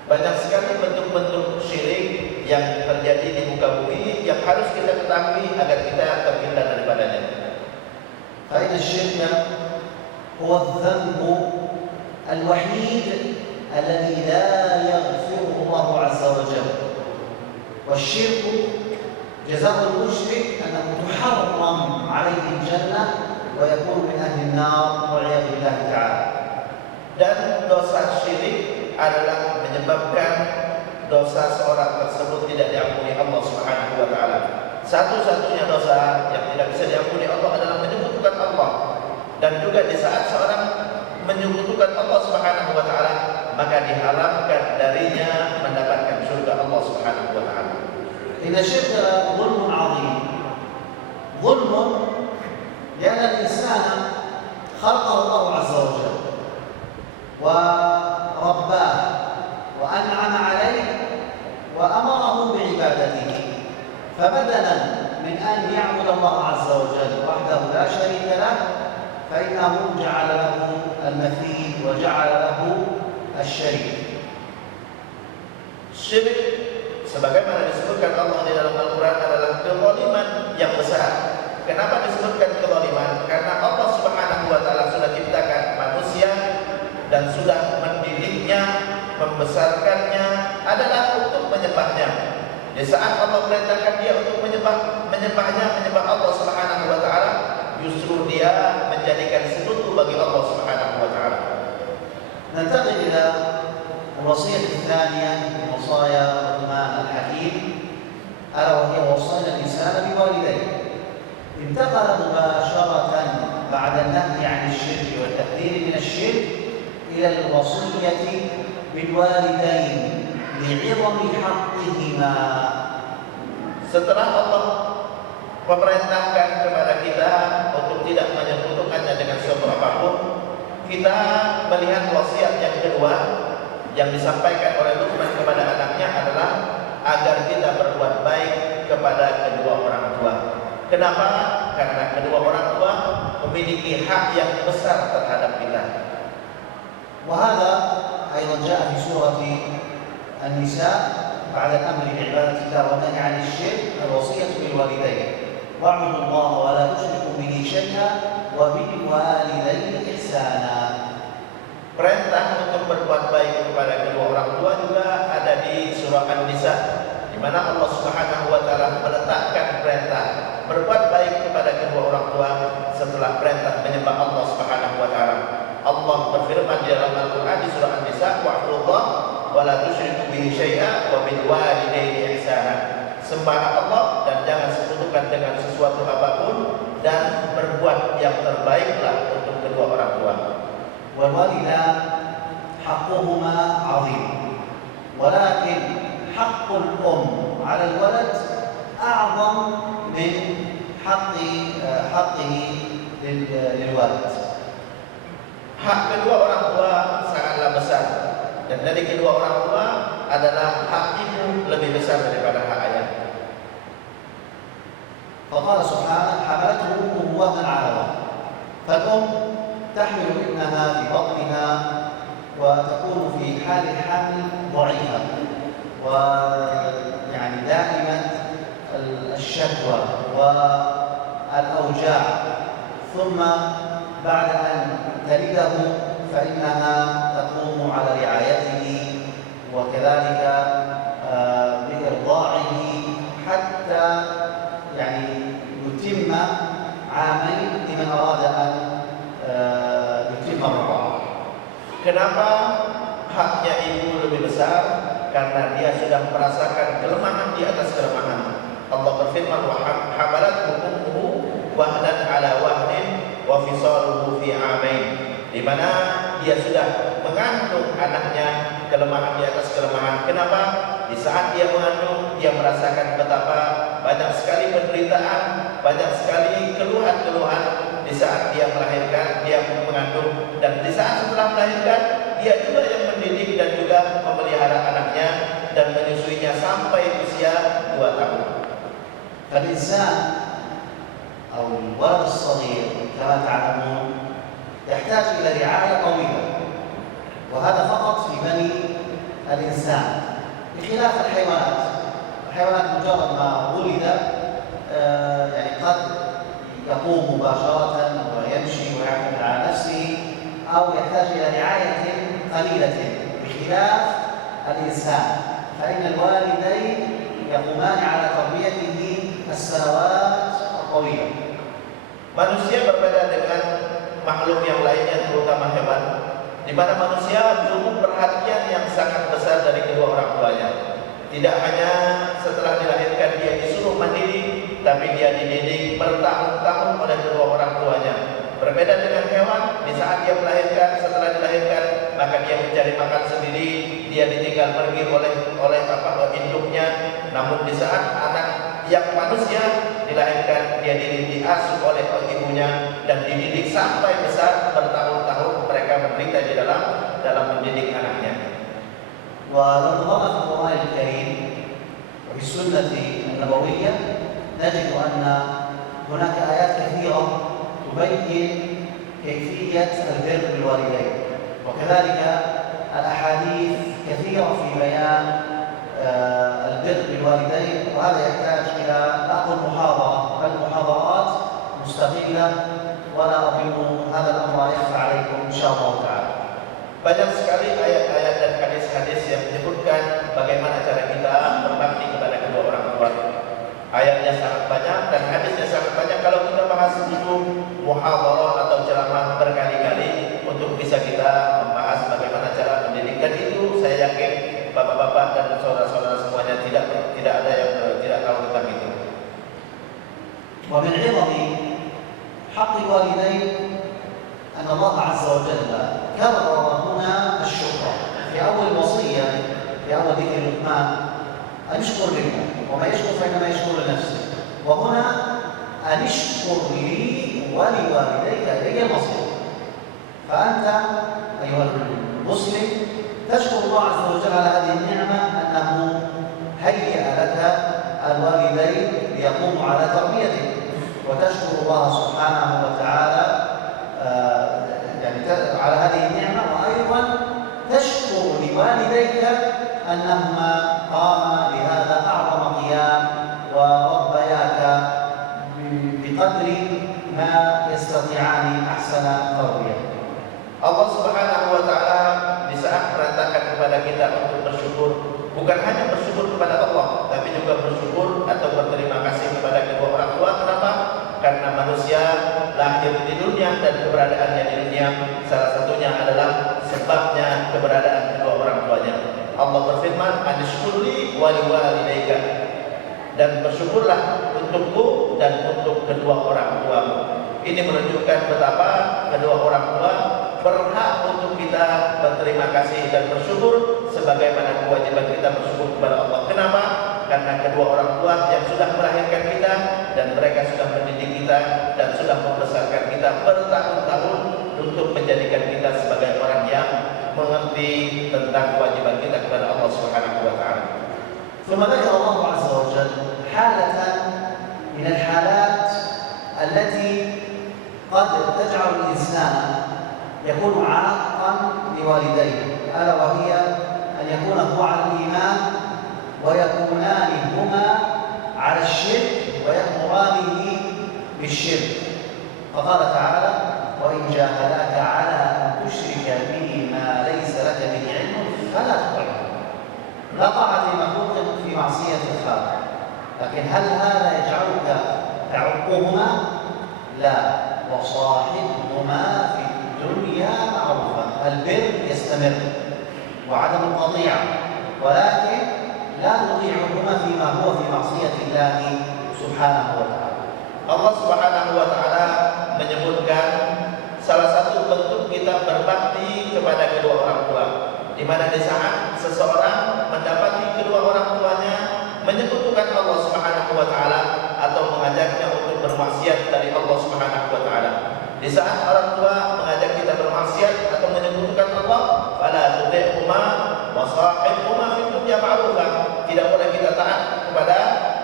Banyak sekali bentuk-bentuk syirik yang terjadi di muka bumi yang harus kita ketahui agar kita terhindar daripadanya. فإن الشرك هو الذنب الوحيد الذي لا يغفره الله عز وجل، والشرك جزاء المشرك أنه تحرم عليه الجنة ويكون من أهل النار والعياذ بالله تعالى. Dan dosa syirik adalah menyebabkan dosa seorang tersebut tidak diampuni Allah Subhanahu wa taala. Satu-satunya dosa yang tidak bisa diampuni Allah adalah menyekutukan Allah. Dan juga di saat seorang menyekutukan Allah Subhanahu wa taala, maka diharamkan darinya mendapatkan surga Allah Subhanahu wa taala. Inna syirka zulmun 'azim. Zulmun لأن الإنسان خلقه الله عز وجل ورباه وأنعم عليه وأمره بعبادته، فبدلا من أن يعبد الله عز وجل وحده لا شريك له فإنه جعل له المثيل وجعل له الشريك. Syirik sebagaimana disebutkan Allah di dalam Al-Quran adalah kezaliman yang besar. Kenapa disebutkan kezaliman? Karena Allah Subhanahu wa taala sudah ciptakan manusia dan sudah mendidiknya, membesarkannya adalah untuk menyembahnya. Di saat Allah perintahkan dia untuk menyembah Allah Subhanahu wa taala, justru dia menjadikan sekutu bagi Allah Subhanahu wa taala. ننتقل إلى الوصية الثانية من وصايا الرحمن الحكيم، ألا وهي وصايا الإنسان بوالديه. انتقل مباشرة بعد النهي عن الشرك والتحذير من الشرك إلى الوصية بالوالدين لعظم حقهما. Setelah Allah memerintahkan kepada kita untuk tidak menyekutukannya dengan suatu apapun, kita melihat wasiat yang kedua yang disampaikan oleh Luqman kepada anaknya adalah agar kita berbuat baik kepada kedua orang tua. Kenapa? Karena kedua orang tua memiliki hak yang besar terhadap kita. وهذا أيضا جاء في سورة النساء بعد الأمر بعبادة الله والنهي عن الشرك الوصية بالوالدين واعبدوا الله ولا تشركوا به شيئا وبالوالدين إحسانا. Perintah untuk berbuat baik kepada kedua orang tua juga ada di surah An-Nisa, di mana Allah Subhanahu wa taala meletakkan perintah berbuat baik kepada kedua orang tua setelah perintah menyembah Allah Subhanahu wa taala. Allah berfirman di dalam Al-Qur'an di surah An-Nisa, wa'budullah wa la tusyriku bihi syai'a wa bil walidayni ihsana. Sembahlah Allah dan jangan sekutukan dengan sesuatu apapun, dan berbuat yang terbaiklah untuk kedua orang tua. والوالدان حقهما عظيم، ولكن حق الأم على الولد أعظم من حقه للوالد. Hak kedua orang tua sangatlah besar, dan dari kedua orang tua adalah hak ibu lebih besar daripada hak ayah. فقال سبحانه حملته أمه وهنا على وهن، فالأم تحمل ابنها في بطنها وتكون في حال الحمل ضعيفة ويعني دائمة الشكوى والأوجاع، ثم بعد أن تلده فإنها تقوم على رعايته وكذلك بإرضاعه حتى يعني يتم عامين لمن أراد أن يتم الرضاعة. Kenapa haknya ibu lebih besar? Karena dia sudah merasakan kelemahan di atas kelemahan. Allah berfirman, wa hamalathu ummuhu wahnan ala wahnin wa fisaluhu fi amain, di mana dia sudah mengandung anaknya kelemahan di atas kelemahan. Kenapa? Di saat dia mengandung, dia merasakan betapa banyak sekali penderitaan, banyak sekali keluhan-keluhan di saat dia melahirkan, dia mengandung, dan di saat setelah melahirkan, dia juga yang mendidik dan juga memelihara anaknya dan menyusuinya sampai usia 2 tahun. فالإنسان أو الولد الصغير كما تعلمون يحتاج إلى رعاية طويلة، وهذا فقط في بني الإنسان، بخلاف الحيوانات. الحيوانات مجرد ما ولد يعني قد يقوم مباشرة ويمشي ويعتمد على نفسه أو يحتاج إلى رعاية قليلة، بخلاف الإنسان فإن الوالدين يقومان على تربيته السنوات الطويلة. Manusia berbeda dengan makhluk yang lainnya, terutama hewan, di mana manusia butuh perhatian yang sangat besar dari kedua orang tuanya. Tidak hanya setelah dilahirkan dia disuruh mandiri, tapi dia dididik bertahun-tahun oleh kedua orang tuanya. Berbeda dengan hewan, di saat dia melahirkan, setelah dilahirkan, maka dia mencari makan sendiri, dia ditinggal pergi oleh induknya. Namun di saat anak yang manusia dilahirkan, dia diasuh oleh ibunya dan dididik sampai besar bertahun-tahun mereka menderita di dalam mendidik anaknya. ولو نظرنا في القرآن الكريم وفي السنة النبوية نجد أن هناك آيات كثيرة تبين كيفية البر بالوالدين، وكذلك الأحاديث كثيرة في بيان البر بالوالدين، وهذا يحتاج إلى لا أقول محاضرة بل محاضرات مستقلة، ولا أظن هذا الأمر يخفى عليكم إن شاء الله تعالى. Banyak sekali ayat-ayat dan hadis-hadis yang menyebutkan bagaimana cara kita berbakti kepada kedua orang tua. Ayatnya sangat banyak dan hadisnya sangat banyak. Kalau kita bahas itu muhadharah atau ceramah berkali-kali untuk bisa kita membahas bagaimana cara mendidik. Dan itu saya yakin bapak-bapak dan saudara-saudara semuanya tidak ada yang tidak tahu tentang itu. ومن عظم حق الوالدين أن الله عز وجل كرر هنا الشكر في أول وصية، في أول ذكر لقمان أن يشكر لله، وما يشكر فإنما يشكر لنفسه، وهنا أن اشكر لي ولوالديك إلي المصير. فأنت أيها المسلم تشكر الله عز وجل على هذه النعمة أنه هيأ لك الوالدين ليقوموا على تربيتك، وتشكر الله سبحانه وتعالى على هذه النعمة، وأيضا تشكر لوالديك أنهما قاما بهذا أعظم قيام وربياك بقدر ما يستطيعان أحسن تربية. Allah Subhanahu wa Ta'ala di saat merintahkan kepada kita untuk bersyukur, bukan hanya bersyukur kepada Allah, tapi juga bersyukur atau berterima kasih kepada kedua orang tua. Kenapa? Karena manusia lahir di dunia dan keberadaannya di dunia salah satunya adalah sebabnya keberadaan kedua orang tuanya. Allah berfirman, "Anishkurli wa liwalidayka," dan bersyukurlah untukku dan untuk kedua orang tuamu. Ini menunjukkan betapa kedua orang tua berhak untuk kita berterima kasih dan bersyukur sebagaimana kewajiban kita bersyukur kepada Allah. Kenapa? Karena kedua orang tua yang sudah melahirkan kita dan mereka sudah mendidik kita dan sudah membesarkan kita bertahun-tahun untuk menjadikan kita sebagai orang yang mengerti tentang kewajiban kita kepada Allah Subhanahu wa Ta'ala. ثم ذكر الله عز وجل حالة من الحالات التي قد تجعل الإنسان يكون عاقا لوالديه، ألا وهي أن يكون هو على الإيمان ويكونان هما على الشرك ويأمرانه بالشرك. فقال تعالى: وإن جاهداك على أن تشرك به ما ليس لك به علم فلا تطعهما. لا طاعة لمخلوق في معصية الخالق، لكن هل هذا يجعلك تعقهما؟ لا. وصاحبهما في الدنيا معروفا. البر يستمر وعدم القطيعة، ولكن لا تطيعهما فيما هو في معصية الله سبحانه وتعالى. Allah Subhanahu wa Ta'ala menyebutkan salah satu bentuk kita berbakti kepada kedua orang tua, di mana di saat seseorang mendapati kedua orang tuanya menyekutukan Allah Subhanahu wa Ta'ala atau mengajaknya untuk bermaksiat dari Allah Subhanahu wa Ta'ala. Di saat orang tua mengajak kita bermaksiat atau menyekutukan Allah, fala tuti'huma wa sahibhuma fid dunya ma'rufan. Tidak boleh kita taat kepada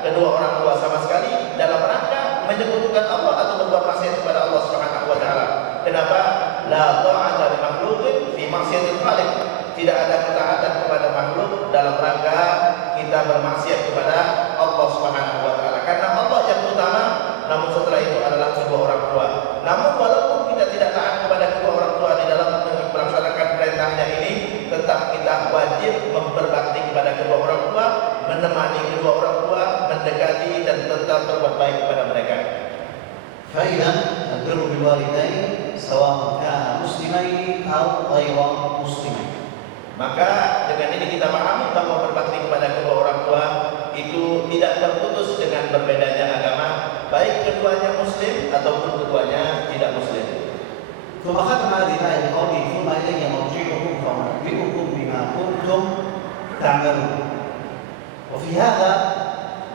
kedua orang tua sama sekali dalam rangka menyekutukan Allah atau berbuat maksiat kepada Allah Subhanahu wa Ta'ala. Kenapa? La ta'ata li makhluqin fi maksiatil khaliq. Tidak ada ketaatan kepada makhluk dalam rangka kita bermaksiat kepada Allah Subhanahu wa Ta'ala. Karena Allah yang utama, namun setelah itu adalah kedua orang tua. Namun walaupun kita tidak taat kepada kedua orang tua di dalam melaksanakan perintahnya ini, tetap kita wajib berbakti kepada kedua orang tua, menemani kedua orang dalam berbuat baik kepada mereka. فإذا البر بالوالدين سواء كان مسلمين أو غير مسلمين. Maka dengan ini kita pahami bahwa berbakti kepada kedua orang tua itu tidak terputus dengan berbedanya agama, baik keduanya muslim ataupun keduanya tidak muslim. ثم ختم هذه الآية بقوله ثم إلي مرجعكم فأنبئكم بما كنتم تعملون. وفي هذا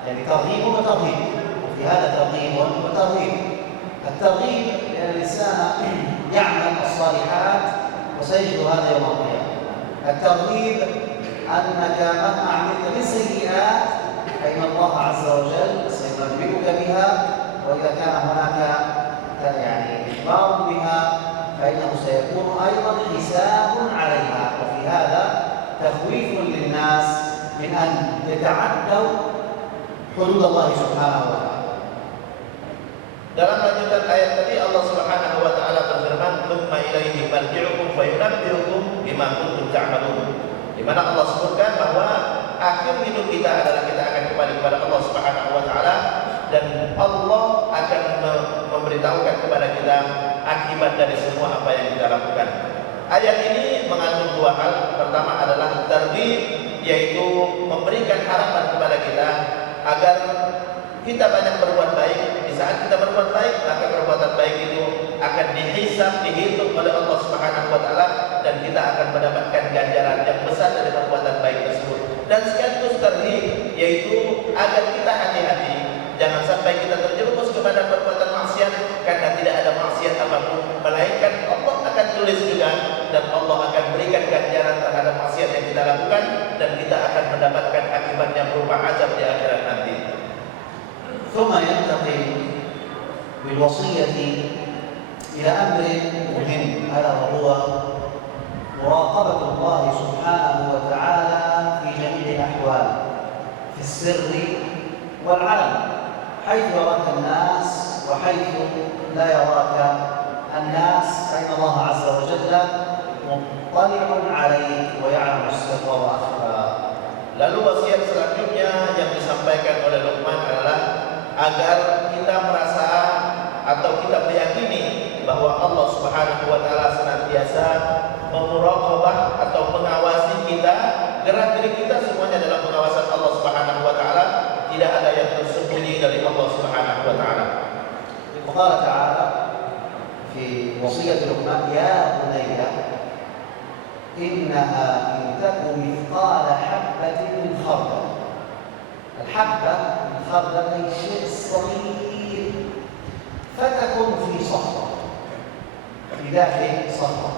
يعني ترغيب وترهيب، وفي هذا ترغيب وترهيب. الترغيب لأن الإنسان يعمل الصالحات وسيجد هذا يوم القيامة. الترغيب أنك مهما عملت من سيئات فإن الله عز وجل سينبئك بها، وإذا كان هناك يعني إخبار بها فإنه سيكون أيضا حساب عليها. وفي هذا تخويف للناس من أن يتعدوا حدود الله سبحانه وتعالى. Dalam lanjutan ayat tadi Allah Subhanahu wa taala berfirman, "Tsumma ilaihi marji'ukum fayunabbi'ukum bima kuntum ta'malun." Di mana Allah sebutkan bahwa akhir hidup kita adalah kita akan kembali kepada Allah Subhanahu wa taala dan Allah akan memberitahukan kepada kita akibat dari semua apa yang kita lakukan. Ayat ini mengandung dua hal. Pertama adalah targhib, yaitu memberikan harapan kepada kita agar kita banyak berbuat baik. Di saat kita berbuat baik, maka perbuatan baik itu akan dihisab, dihitung oleh Allah Subhanahu wa taala dan kita akan mendapatkan ganjaran yang besar dari perbuatan baik tersebut. Dan sekaligus targhib, yaitu agar kita hati-hati jangan sampai kita terjerumus kepada perbuatan maksiat, karena tidak ada maksiat apapun melainkan Allah akan tulis juga dan Allah akan berikan ganjaran terhadap maksiat yang kita lakukan dan kita akan mendapatkan akibatnya berupa azab di akhirat nanti. ثم ينتقل بالوصية إلى أمر مهم، ألا وهو مراقبة الله سبحانه وتعالى في جميع الأحوال، في السر والعلن، حيث يراك الناس وحيث لا يراك الناس، فإن الله عز وجل مطلع عليك ويعلم السر وأخفى. Lalu wasiat selanjutnya yang disampaikan oleh Luqman adalah agar kita merasa atau kita meyakini bahwa Allah Subhanahu wa taala senantiasa memuraqabah atau mengawasi kita, gerak-gerik kita semuanya dalam pengawasan Allah Subhanahu wa taala, tidak ada yang tersembunyi dari Allah Subhanahu wa taala. وقال تعالى في وصية لقمان يا بني إنها إن تك مثقال حبة من خردل. الحبة من خردل أي شيء صغير فتكن في صخرة، في داخل صخرة،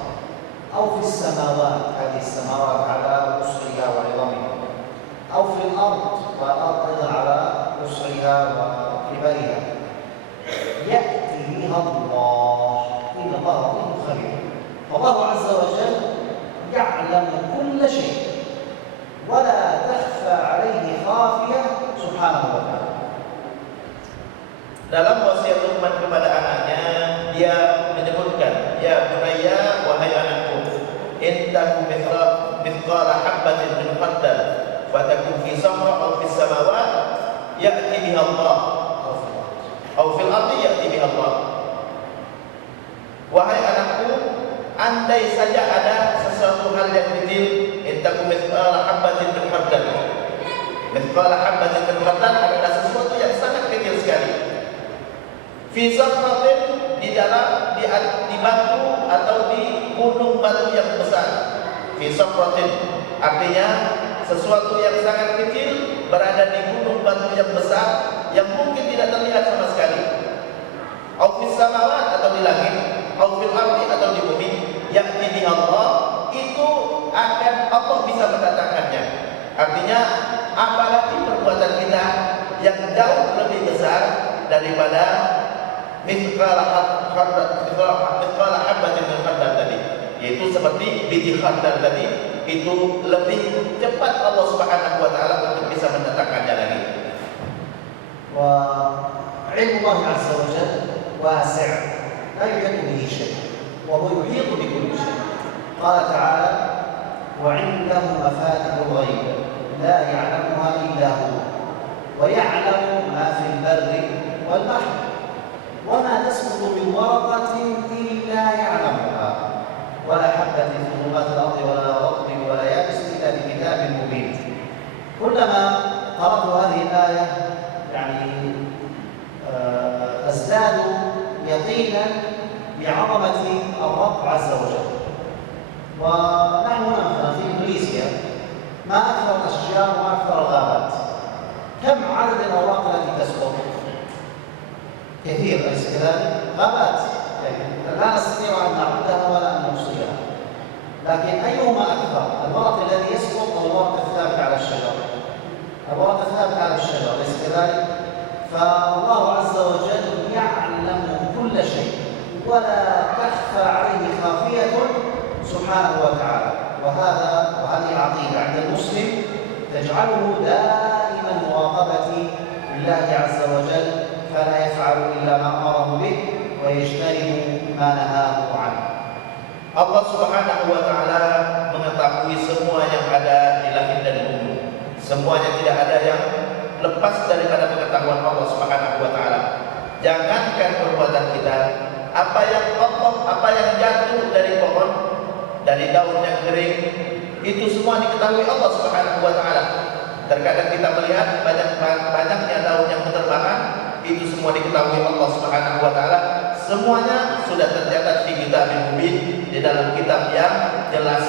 أو في السماوات، هذه السماوات على وسعها وعظمها، أو في الأرض والأرض أيضا على وسعها وكبرها، يأتي بها الله إن الله لطيف خبير. فالله عز وجل يعلم كل شيء ولا تخفى عليه خافية سبحانه وتعالى. Dalam wasiat Luqman kepada anaknya, dia menyebutkan, ya bunayya, wahai anakku, in taku mithqala habbatin min khardal fatakun fi sahra aw fis samawat ya'ti biha Allah aw fil ardi ya'ti biha Allah. Wahai anakku, andai saja ada sesuatu hal yang kecil, in taku mithqala habbatin min khardal. Mithqala habbatin min khardal adalah sesuatu yang sangat kecil sekali. Fi sakhratin, di dalam di batu atau di gunung batu yang besar. Fi sakhratin artinya sesuatu yang sangat kecil berada di gunung batu yang besar yang mungkin tidak terlihat sama sekali. Au fis samawat atau di langit, au fil ardi atau di bumi, ya'ti biha Allah, itu akan Allah bisa mendatangkannya. Artinya apalagi perbuatan kita yang jauh lebih besar daripada mithqala habbatin min khardal tadi, yaitu seperti biji khardal tadi, itu lebih cepat Allah Subhanahu wa taala untuk bisa mendatangkannya lagi. وعلم الله عز وجل واسع لا يحيط به شيء وهو يحيط بكل شيء. قال تعالى وعنده مفاتح الغيب لا يعلمها إلا هو ويعلم ما في البر والبحر وما تسقط من ورقة إلا يعلمها ولا حبة في ظلمات الأرض ولا رطب ولا يابس إلا بكتاب مبين. كلما قرأت هذه الآية يعني أزداد يقينا بعظمة الرب عز وجل. ونحن هنا مثلا في إندونيسيا ما أكثر الأشجار وما أكثر الغابات، كم عدد الأوراق التي تسقط؟ كثير، أليس كذلك؟ غابات يعني لا نستطيع أن نعدها ولا أن نحصيها، لكن أيهما أكثر؟ الورق الذي يسقط أو الورق الثابت على الشجر؟ الورق الثابت على الشجر، أليس كذلك؟ فالله عز وجل يعلم كل شيء ولا تخفى عليه خافية سبحانه وتعالى. وهذه العقيدة عند المسلم تجعله دائما مراقبة لله عز وجل، فلا يفعل إلا ما أمره به ويجتنب ما نهاه عنه. Allah Subhanahu wa taala mengetahui semua yang ada di langit dan bumi. Semuanya tidak ada yang lepas daripada pengetahuan Allah Subhanahu wa taala. Jangankan perbuatan kita, apa yang jatuh dari pohon, dari daun yang kering, itu semua diketahui Allah Subhanahu wa taala. Terkadang kita melihat banyaknya daun yang berterbangan, itu semua diketahui Allah Subhanahu wa taala. Semuanya sudah tercatat di kitab mubin, di dalam kitab yang jelas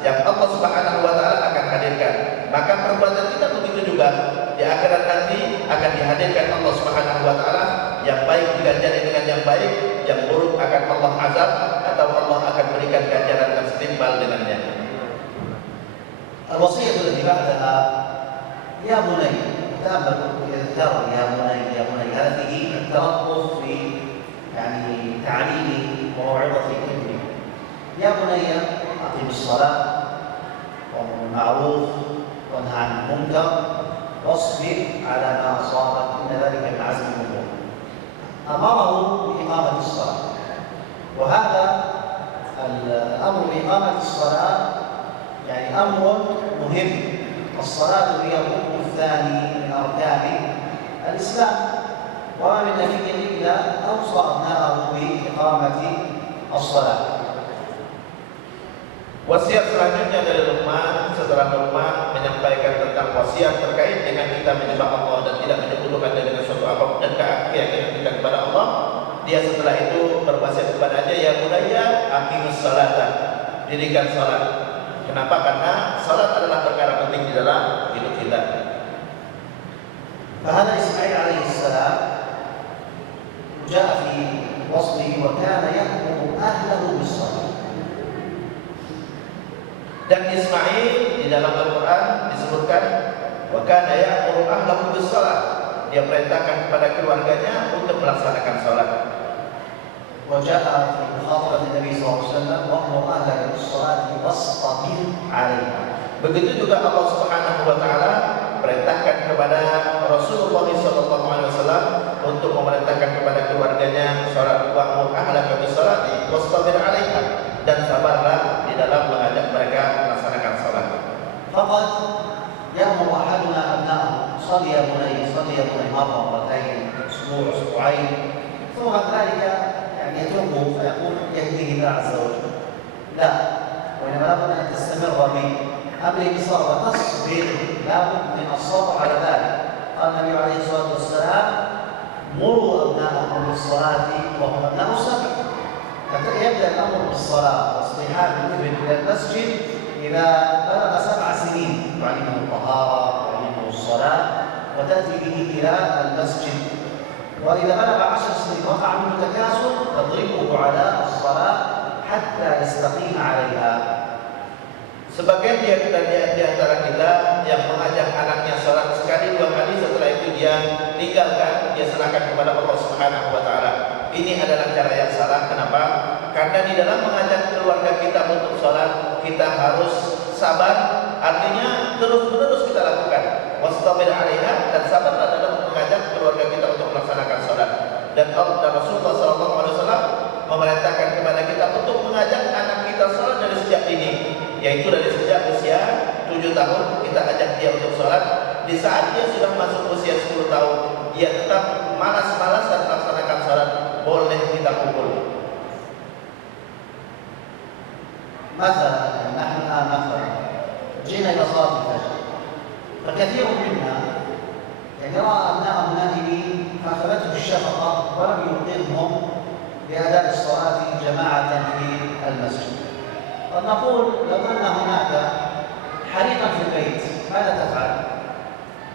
yang Allah Subhanahu wa taala akan hadirkan. Maka perbuatan kita begitu juga di akhirat nanti akan dihadirkan Allah Subhanahu wa taala. Yang baik diganjari dengan yang baik, yang buruk akan Allah azab atau Allah akan berikan ganjaran dan setimpal dengannya. الوصية التي بعدها يا بني تأمل ترى يا بني هذه الترقب في يعني تعليم وموعظة ابنه. يا بني أقم الصلاة وأمر بالمعروف وانهى عن المنكر واصبر على ما أصابك إن ذلك من عزم الأمور. أمره بإقامة الصلاة، وهذا الأمر بإقامة الصلاة يعني أمر مهم. الصلاة هي الركن الثاني من أركان الإسلام، وما من نبي إلا أوصى أبناءه بإقامة الصلاة. Wasiat selanjutnya dari Luqman, setelah Luqman menyampaikan tentang wasiat terkait dengan kita menyembah Allah dan tidak menyekutukan dengan suatu apapun dan keyakinan kita kepada Allah, dia setelah itu berwasiat kepadanya, ya bunayya aqimus salata, dirikan salat. Kenapa? Karena salat adalah perkara penting di dalam hidup kita. فهذا إسماعيل عليه السلام جاء في وصفه وكان يأمر أهله بالصلاة. Dan Ismail di dalam Al-Quran disebutkan wa kana ya'muru ahlahu bis-shalah. Dia perintahkan kepada keluarganya untuk melaksanakan salat. وجاء في مخاطبة النبي صلى الله عليه وسلم وأمر أهلك بالصلاة واصطبر عليها. Begitu juga Allah Subhanahu wa taala perintahkan kepada Rasulullah SAW untuk memerintahkan kepada keluarganya salat, wa'mur ahlaka bis-shalati wastabir 'alaiha, dan sabarlah di dalam mengajak mereka melaksanakan salat. فقد يأمر أحدنا أبنائه صل يا بني مرة مرتين أسبوع أسبوعين ثم بعد ذلك يعني يتركه فيقول يهديه الله عز وجل. لا، وإنما لابد أن تستمر بأمره بالصبر وتصبر، لابد من الصبر على ذلك. قال النبي عليه الصلاة والسلام مروا أبناءكم بالصلاة وهم أبناء السبع. يبدأ الأمر بالصلاة واصطحاب الابن إلى المسجد إذا بلغ 7 سنين، تعلمه الطهارة تعلمه الصلاة وتأتي به إلى المسجد. وإذا بلغ 10 سنين وقع منه تكاسل تضربه على الصلاة حتى يستقيم عليها. Sebagian di antara kita yang mengajak anaknya salat sekali 2 kali, setelah itu dia tinggalkan, dia serahkan kepada Allah Subhanahu wa taala. Ini adalah cara yang salah. Kenapa? Karena di dalam mengajak keluarga kita untuk salat, kita harus sabar, artinya terus-menerus kita lakukan. Wastabir 'alaiha, dan sabarlah dalam mengajak keluarga kita untuk melaksanakan salat. Dan Rasulullah SAW memerintahkan kepada kita untuk mengajak anak kita salat dari sejak dini, yaitu dari sejak usia 7 7 tahun, kita ajak dia untuk sholat. Di saat dia sudah masuk usia 10 tahun, dia tetap malas-malasan melaksanakan sholat, boleh kita pukul. مثلا نحن الآن مثلا جينا إلى صلاة الفجر، فكثير منا يرى أبناءه نائمين فأخذته الشفقة ولم يوقظهم لأداء الصلاة جماعة في المسجد. قد نقول لو أن هناك حريقا في البيت ماذا تفعل؟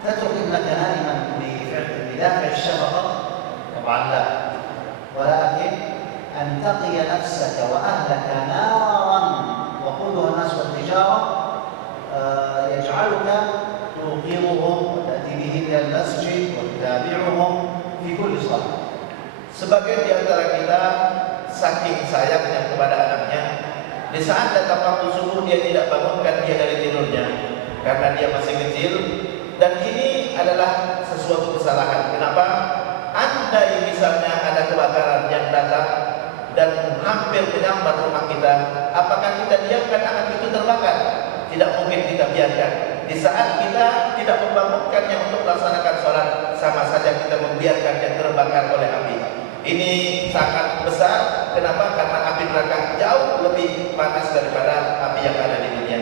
تترك ابنك نائما بدافع الشفقة؟ طبعا لا، ولكن أن تقي نفسك وأهلك نارا وقودها الناس والتجارة يجعلك توقظهم وتأتي بهم إلى المسجد وتتابعهم في كل صلاة. Sebagian di antara kita saking sayangnya kepada anaknya, di saat datang waktu subuh dia tidak bangunkan dia dari tidurnya karena dia masih kecil, dan ini adalah sesuatu kesalahan. Kenapa? Andai misalnya ada kebakaran yang datang dan hampir menyambar rumah kita, apakah kita diamkan anak itu terbakar? Tidak mungkin kita biarkan. Di saat kita tidak membangunkannya untuk melaksanakan sholat, sama saja kita membiarkannya terbakar oleh api. Ini sangat besar. Kenapa? Karena api neraka jauh lebih panas daripada api yang ada di dunia.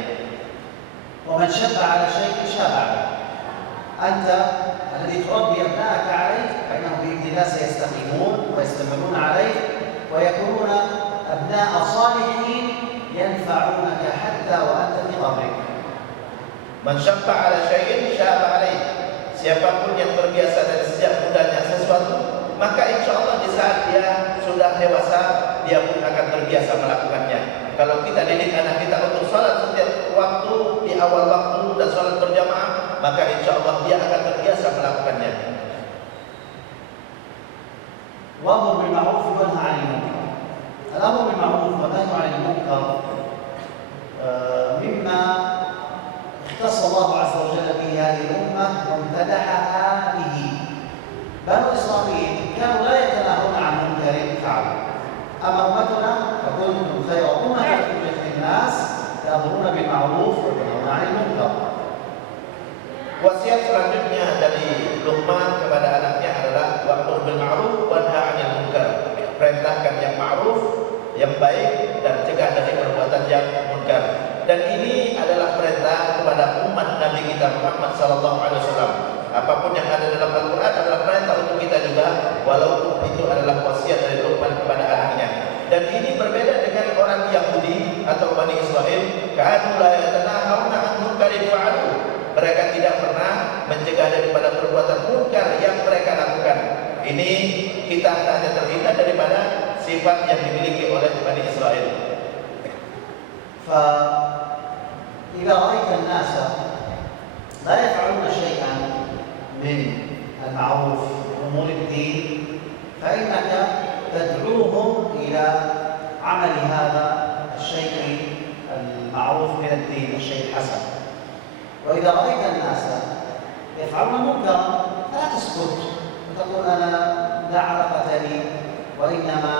ومن شب على شيء شاب عليه. أنت الذي تربي أبنائك عليه فإنهم بإذن الله سيستقيمون ويستمرون عليه ويكونون أبناء صالحين ينفعونك حتى وأنت في قبرك. Man syabba ala syai'in syaba alaih. Siapapun yang terbiasa dari sejak mudanya sesuatu, maka insya Allah di saat dia sudah dewasa, dia pun akan terbiasa melakukannya. Kalau kita didik anak kita untuk sholat setiap waktu, di awal waktu dan sholat berjamaah, maka insya Allah dia akan terbiasa melakukannya. وأمر بالمعروف وانهى عن المنكر. الأمر بالمعروف والنهي عن المنكر مما اختص الله عز وجل به هذه الأمة وامتدحها به. بنو إسرائيل كانوا لا يتناهون عن منكر فعلوا. أما أمتنا فكنتم خير أمة أخرجت للناس تأمرون بالمعروف وتنهون عن المنكر. Wasiat selanjutnya dari Luqman kepada anaknya adalah wa'mur bil ma'ruf wa nahy 'anil munkar. Perintahkan yang ma'ruf, yang baik, dan cegah dari perbuatan yang munkar. Dan ini adalah perintah kepada umat Nabi kita Muhammad sallallahu alaihi wasallam. Apapun yang ada dalam Al-Qur'an adalah perintah untuk kita juga, walaupun itu adalah wasiat dari Luqman kepada anaknya. Dan ini berbeda dengan orang Yahudi atau Bani Israel, kanu la yatanahawna 'an munkarin fa'alu. Mereka tidak pernah mencegah daripada perbuatan munkar yang mereka lakukan. Ini kita hanya terhindar daripada sifat yang dimiliki oleh Bani Israel. فإذا رأيت الناس لا يفعلون شيئا من المعروف وأمور الدين فإنك تدعوهم إلى عمل هذا الشيء المعروف من الدين، الشيء الحسن. وإذا رأيت الناس يفعلون منكرا فلا تسكت وتقول أنا لا علاقة لي، وإنما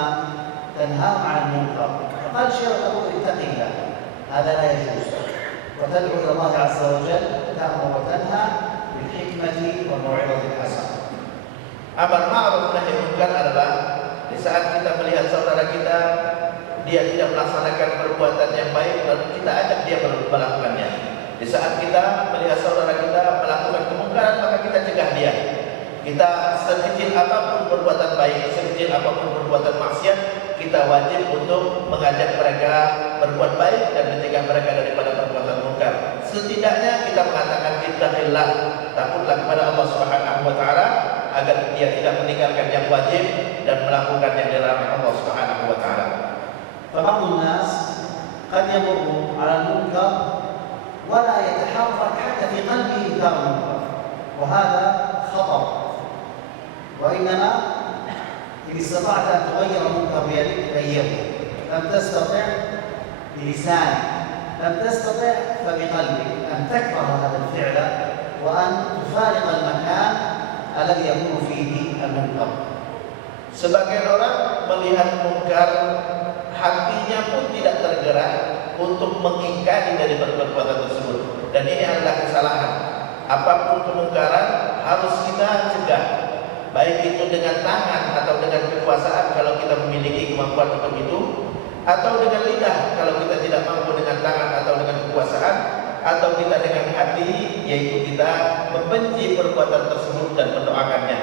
تنهاهم عن المنكر. فقال شيء وتقول اتق الله، هذا لا يجوز، وتدعو إلى الله عز وجل تأمر وتنهى بالحكمة والموعظة الحسنة. Amar ma'ruf nahi munkar adalah di saat kita melihat saudara kita dia tidak melaksanakan perbuatan yang baik, lalu kita ajak dia melakukannya. Di saat kita melihat saudara kita melakukan kemungkaran, maka kita cegah dia. Kita sekecil apapun perbuatan baik, sekecil apapun perbuatan maksiat, kita wajib untuk mengajak mereka berbuat baik dan mencegah mereka daripada perbuatan munkar. Setidaknya kita mengatakan ittaqillah, takutlah kepada Allah Subhanahu wa taala agar dia tidak meninggalkan yang wajib dan melakukan yang dilarang Allah Subhanahu wa taala. فبعض الناس قد يمر على المنكر ولا يتحرك حتى في قلبه إنكار المنكر، وهذا خطر. وإنما إن استطعت أن تغير المنكر بيدك غيره، لم تستطع بلسانك، لم تستطع فبقلبك أن تكره هذا الفعل وأن تفارق المكان الذي يكون فيه المنكر. Sebagian orang melihat munkar, hatinya pun tidak tergerak untuk mengingkari dari perbuatan tersebut. dan ini adalah kesalahan. Apapun kemungkaran harus kita cegah, baik itu dengan tangan atau dengan kekuasaan kalau kita memiliki kemampuan untuk itu, atau dengan lidah kalau kita tidak mampu dengan tangan atau dengan kekuasaan, atau kita dengan hati, yaitu kita membenci perbuatan tersebut dan mendoakannya.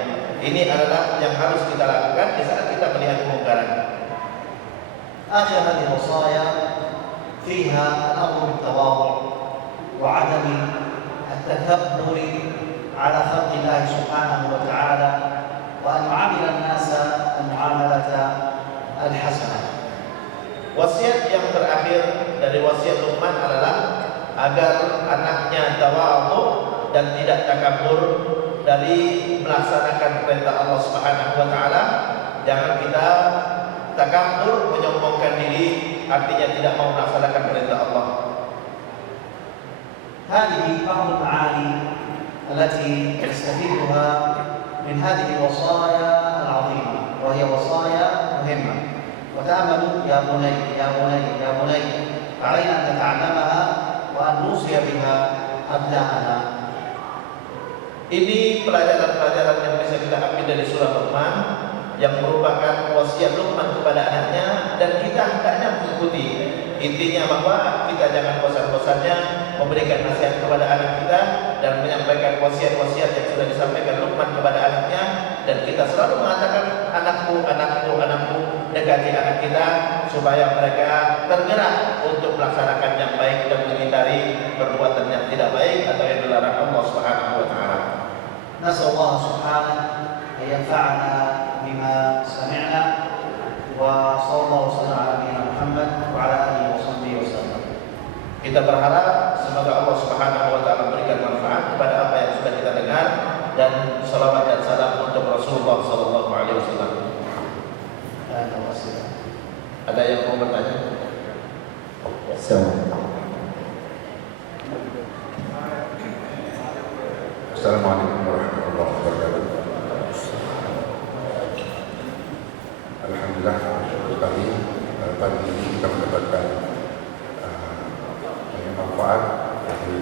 Ini adalah yang harus kita lakukan di saat kita melihat kemungkaran. آخر هذه الوصايا فيها الأمر بالتواضع وعدم التكبر على خلق الله سبحانه وتعالى وأن يعامل الناس المعاملة الحسنة. Wasiat yang terakhir dari wasiat Luqman adalah agar anaknya tawadhu dan tidak takabur dari melaksanakan perintah Allah Subhanahu wa taala. Jangan kita takabur, menyombongkan diri, artinya tidak mau melaksanakan perintah Allah. هذه بعض المعاني التي نستفيدها من هذه الوصايا العظيمة، وهي وصايا مهمة. وتأملوا يا بني يا بني يا بني، علينا أن نتعلمها وأن نوصي بها أبناءنا. Ini pelajaran-pelajaran yang bisa kita ambil dari surah Luqman, yang merupakan wasiat Luqman kepada anaknya, dan kita hendaknya mengikuti. Intinya bahwa kita jangan bosan-bosannya memberikan nasihat kepada anak kita dan menyampaikan wasiat-wasiat yang sudah disampaikan Luqman kepada anaknya, dan kita selalu mengatakan anakku, anakku, anakku, dekati anak kita supaya mereka tergerak untuk melaksanakan yang baik dan menghindari perbuatan yang tidak baik atau yang dilarang Allah Subhanahu wa taala. نسأل الله سبحانه أن ينفعنا بما سمعنا، وصلى الله وسلم على نبينا محمد وعلى آله وصحبه وسلم. Kita berharap semoga Allah Subhanahu wa taala berikan manfaat kepada apa yang sudah kita dengar, dan salawat dan salam untuk Rasulullah sallallahu alaihi wasallam. Ada yang mau bertanya? Assalamualaikum warahmatullahi wabarakatuh. Alhamdulillah, syukur sekali pagi ini kita mendapatkan banyak manfaat dari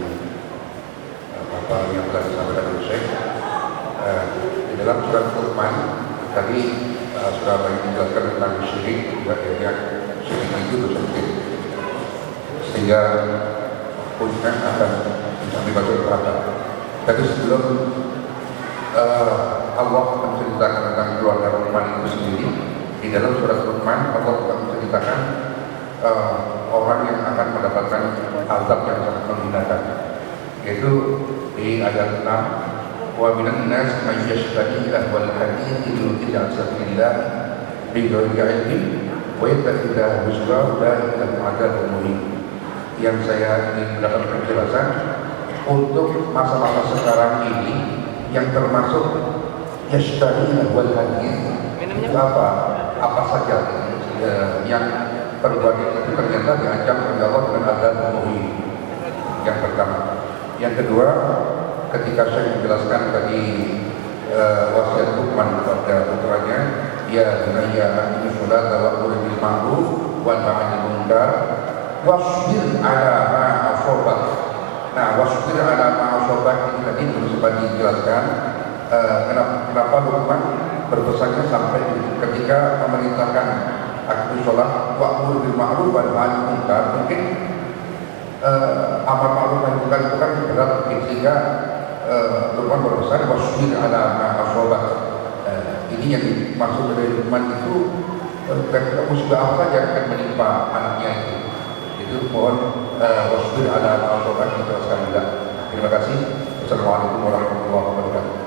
apa yang telah disampaikan oleh Syekh. Di dalam surat Luqman tadi sudah banyak menjelaskan tentang syirik, juga yang syirik itu dosa besar, sehingga punya akan sampai masuk neraka. Tapi sebelum Allah menceritakan tentang keluarga Luqman itu sendiri, di dalam surat Luqman Allah juga menceritakan orang yang akan mendapatkan azab yang sangat menghinakan, yaitu di ayat 6, wa minan nas may yashtari lahwal hadits liyudilla an sabilillah bighairi ilmin wa yattakhidha huzwa ulaika lahum adzabun muhin. Yang saya ingin mendapatkan penjelasan untuk masa-masa sekarang ini yang termasuk yashtari lahwal hadits itu apa saja yang perbuatan itu ternyata diancam oleh Allah dengan azab muhin. Yang pertama. Yang kedua, ketika saya menjelaskan tadi wasiat Luqman kepada putranya, ya bunayya aqim sholata wa'mur bil ma'ruf wa nahy 'anil munkar wasbir 'ala ma asabak. Nah, wasbir 'ala ma asabak ini tadi belum sempat dijelaskan kenapa Luqman berpesannya sampai ketika memerintahkan aqim sholat wa'mur bil ma'ruf wa nahy 'anil munkar. Mungkin amar ma'ruf nahi munkar itu kan berat, sehingga Luqman berpesan wasbir 'ala ma asabak. Ini yang dimaksud dari Luqman itu musibah apa saja akan menimpa anaknya itu. Itu mohon wasbir 'ala ma asabak dijelaskan juga. Terima kasih. Wassalamualaikum warahmatullahi wabarakatuh.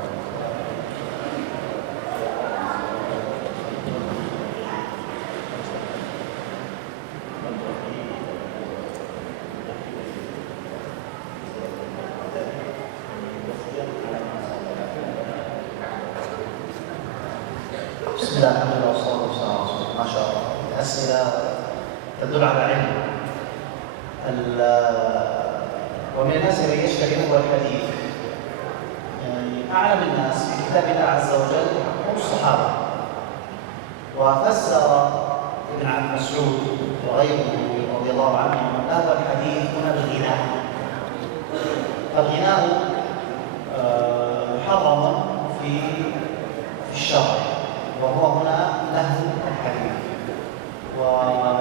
بسم الله الحمد لله والصلاة والسلام على رسول الله. ما شاء الله، الأسئلة تدل على علم. ومن الناس من يشتري له الحديث. يعني أعلم الناس في كتاب الله عز وجل هم الصحابة، وفسر ابن عبد مسعود وغيره رضي الله عنهم لهو الحديث هنا بالغناء. الغناء محرم في الشرع، وهو هنا لهو الحديث. وقال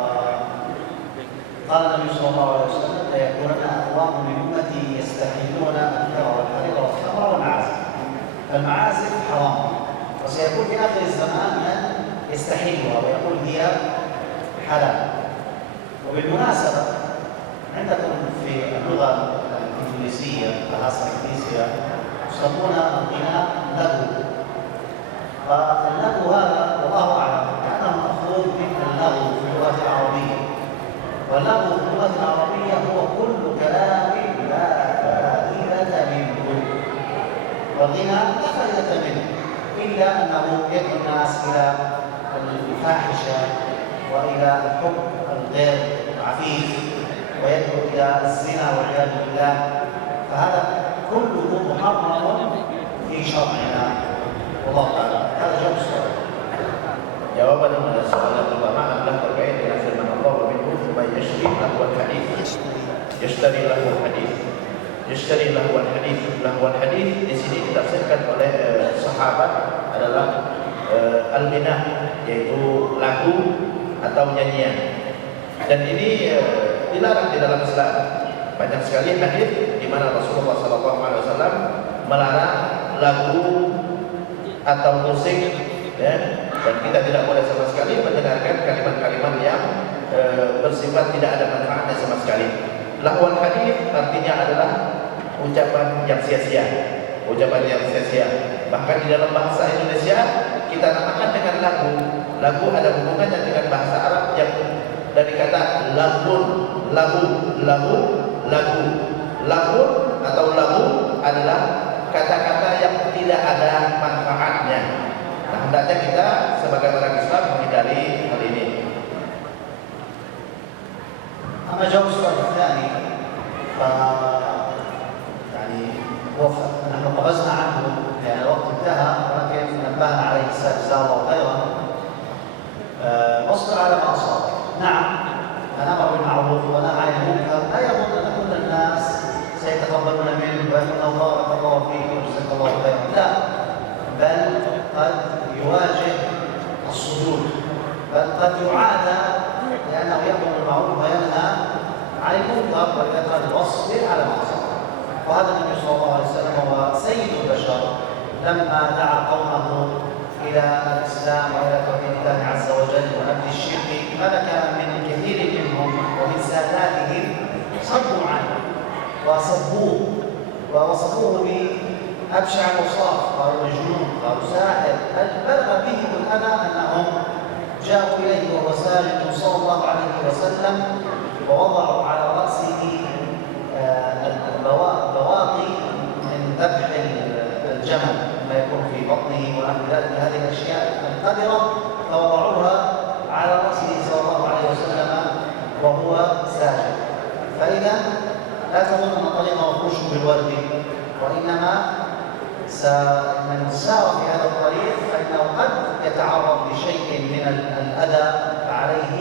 النبي صلى الله عليه وسلم: ليكونن أقوام من أمتي يستحلون الكر والحرير والخمر والمعازف. فالمعازف حرام، وسيكون في آخر الزمان من يستحلها ويقول هي حلال. وبالمناسبة عندكم في اللغة الإنجليزية، البحث الإنجليزية، يسمون الغناء لغو. فاللغو هذا والله أعلم كأنه مأخوذ من اللغو في اللغة العربية، واللغو في اللغة العربية هو كل كلام لا فائدة منه، والغناء لا فائدة منه إلا أنه يدعو الناس إلى الفاحشة وإلى الحب الغير عفيف، ويدعو إلى الزنا والعياذ بالله. فهذا كله محرم في شرعنا، والله تعالى. هذا جواب السؤال. Jawaban soalan pertama adalah terkait dengan firman Allah: "Wa minhum may yashtari lahwal hadits." Yashtari lahwal hadits. Yashtari lahwal hadits. Lahwal hadits di sini ditafsirkan oleh sahabat adalah al-ghina, yaitu lagu atau nyanyian. Dan ini dilarang di dalam Islam. Banyak sekali hadis di mana Rasulullah SAW melarang lagu atau musik, ya, dan kita tidak boleh sama sekali mendengarkan kalimat-kalimat yang bersifat tidak ada manfaatnya sama sekali. Lahwal hadis artinya adalah ucapan yang sia-sia, ucapan yang sia-sia. Bahkan di dalam bahasa Indonesia kita namakan dengan lagu. Lagu ada hubungannya dengan bahasa Arab yang dari kata lagun, lagu, lagu, lagu. Lagu atau lagu adalah kata-kata yang tidak ada manfaatnya. Nah, hendaknya kita sebagai orang Islam menghindari hal ini. أما جواب السؤال الثاني يعني نحن قفزنا عنه لأن الوقت انتهى، ولكن نبهنا عليه السادس جزاه الله خيرا. واصبر على ما أصاب. نعم، الأمر بالمعروف والنهي عن المنكر لا يظن أن كل الناس سيتقبلون منه ويقولون بارك الله فيك وجزاك الله خيرا، لا، بل قد يواجه الصدود، بل قد يعادى لأنه يأمر بالمعروف وينهى عن المنكر، ولذلك واصبر على ما أصاب. وهذا النبي صلى الله عليه وسلم هو سيد البشر لما دعا قومه إلى الإسلام وإلى توحيد الله عز وجل ونبذ الشرك، ماذا كان من كثير منهم ومن ساداتهم صدوا عنه وسبوه ووصفوه بأبشع الوصاف، قالوا مجنون، قالوا ساحر، بل بلغ بهم الأذى أنهم جاءوا إليه وهو ساجد صلى الله عليه وسلم ووضعوا على رأسه البواقي من ذبح الجمل ما يكون في بطنه ونحو ذلك، هذه الأشياء القذرة، فوضعوها على رأسه صلى الله عليه وسلم وهو ساجد. فإذا لا تظن أن الطريق مفروش بالورد، وإنما من سار في هذا الطريق فإنه قد يتعرض لشيء من الأذى، فعليه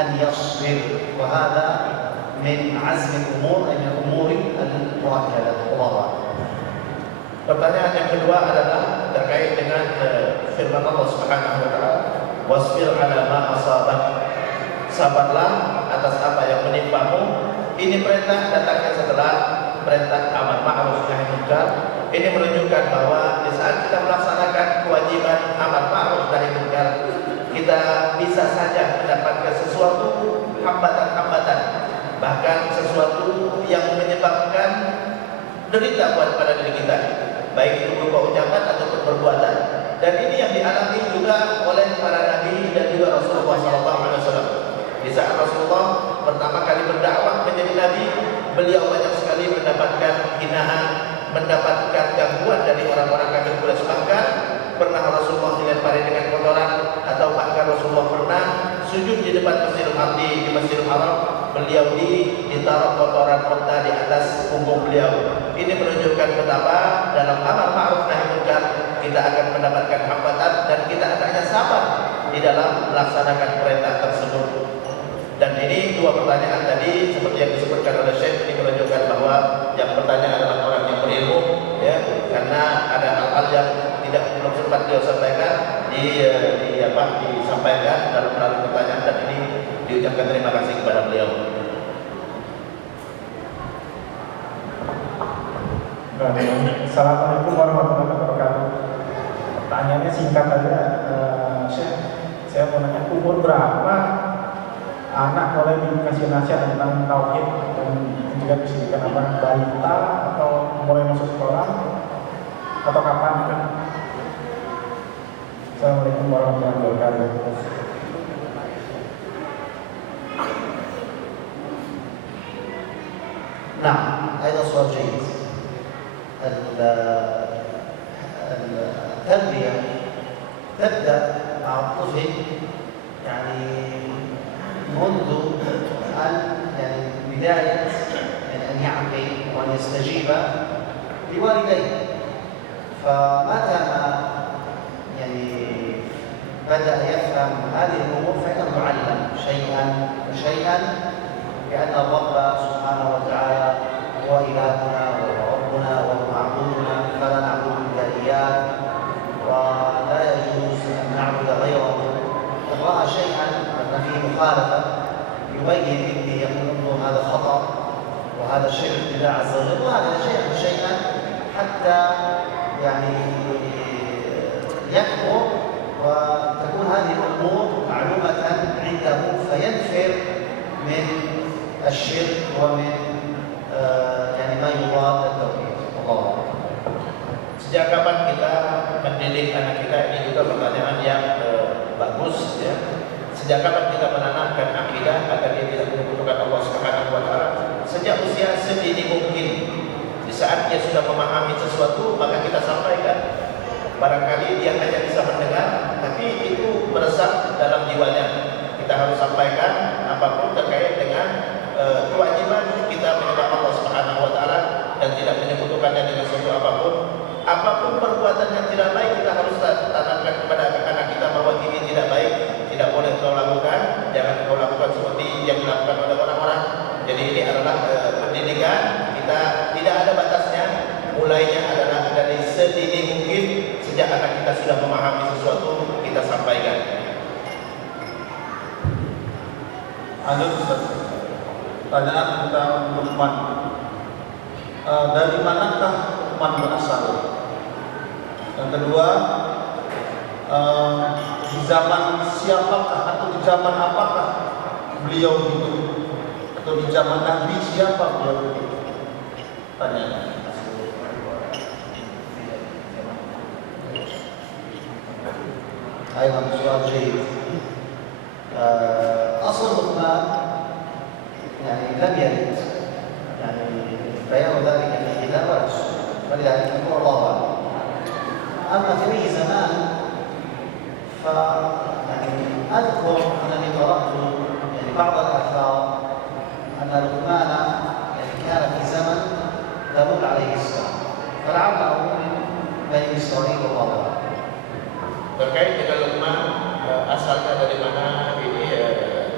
أن يصبر، وهذا من عزم الأمور، أي من الأمور المؤكدة. والله أعلم. Pertanyaan yang kedua adalah terkait dengan firman Allah Subhanahu wa taala, "Wasbir 'ala ma asabak." Sabarlah atas apa yang menimpamu. Ini perintah datangnya setelah perintah amar ma'ruf nahi munkar. Ini menunjukkan bahwa di saat kita melaksanakan kewajiban amar ma'ruf nahi munkar, kita bisa saja mendapatkan sesuatu hambatan-hambatan, bahkan sesuatu yang menyebabkan derita buat pada diri kita, baik itu berupa ucapan ataupun perbuatan. Dan ini yang dialami juga oleh para nabi dan juga Rasulullah SAW. Di saat Rasulullah pertama kali berdakwah menjadi nabi, beliau banyak sekali mendapatkan hinaan, mendapatkan gangguan dari orang-orang kafir Quraisy. Bahkan pernah Rasulullah dilempari dengan kotoran, atau bahkan Rasulullah pernah sujud di depan Masjidil Haram, di Masjidil Haram, beliau ditaruh kotoran unta di atas punggung beliau. Ini menunjukkan betapa dalam amar ma'ruf nahi munkar kita akan mendapatkan hambatan dan kita hendaknya sabar di dalam melaksanakan perintah tersebut. Dan ini dua pertanyaan tadi seperti yang disebutkan oleh Syekh, ini menunjukkan bahwa yang sempat dia sampaikan disampaikan dalam melalui pertanyaan, dan ini diucapkan terima kasih kepada beliau. Assalamualaikum warahmatullahi wabarakatuh. Pertanyaannya singkat aja, Syekh. Saya mau nanya, umur berapa anak boleh dikasih nasihat tentang tauhid dan juga pendidikan, apa balita atau mulai masuk sekolah atau kapan? Assalamualaikum warahmatullahi wabarakatuh. نعم، هذا سؤال جيد. التربية تبدأ مع الطفل يعني منذ أن بداية أن يعقل وأن يستجيب لوالديه. فمتى ما بدأ يفهم هذه الأمور فإنه يعلم شيئا فشيئا بأن الرب سبحانه وتعالى هو إلهنا وهو ربنا وهو معبودنا، فلا نعبد إلا إياه ولا يجوز أن نعبد غيره. إن رأى شيئا أن فيه مخالفة يبين لابنه، يقول له هذا خطأ وهذا شرك لله عز وجل، وهذا شيئا فشيئا حتى يكبر وتكون هذه الأمور معلومة عنده فينفر من الشرك ومن ما يضاد التوحيد. الله أعلم. Sejak kapan kita mendidik anak kita? Ini juga pertanyaan yang bagus ya. Sejak kapan kita menanamkan akidah agar dia tidak menyekutukan Allah Subhanahu wa taala? Sejak usia sedini mungkin. Di saat dia sudah memahami sesuatu, maka kita sampaikan. Barangkali dia hanya bisa mendengar, tapi itu meresap dalam jiwanya. Kita harus sampaikan apapun terkait dengan kewajiban kita menyembah Allah Subhanahu wa taala dan tidak menyekutukannya dengan sesuatu apapun. Apapun perbuatan yang tidak baik, kita harus tanamkan kepada anak-anak kita bahwa ini tidak baik, tidak boleh kau lakukan, jangan kau lakukan seperti yang dilakukan oleh orang-orang. Jadi ini adalah pendidikan kita, tidak ada batasnya. Mulainya adalah dari sedini mungkin, sejak anak kita sudah memahami sesuatu, kita sampaikan. Ada pertanyaan tentang Luqman. Dari manakah Luqman berasal? Yang kedua, di zaman siapakah atau di zaman apakah beliau hidup? Atau di zaman Nabi siapa beliau hidup? Tanya. أيضا سؤال جيد. أصل لقمان لم يرد بيان ذلك في الكتاب ولا السنة، فلذلك يقول الله أعلم. أما في أي زمان أذكر أنني قرأت بعض الآثار أن لقمان كان في زمن داود عليه السلام، فلعله من بني إسرائيل والله أعلم. Terkait dengan Luqman, asalnya dari mana ini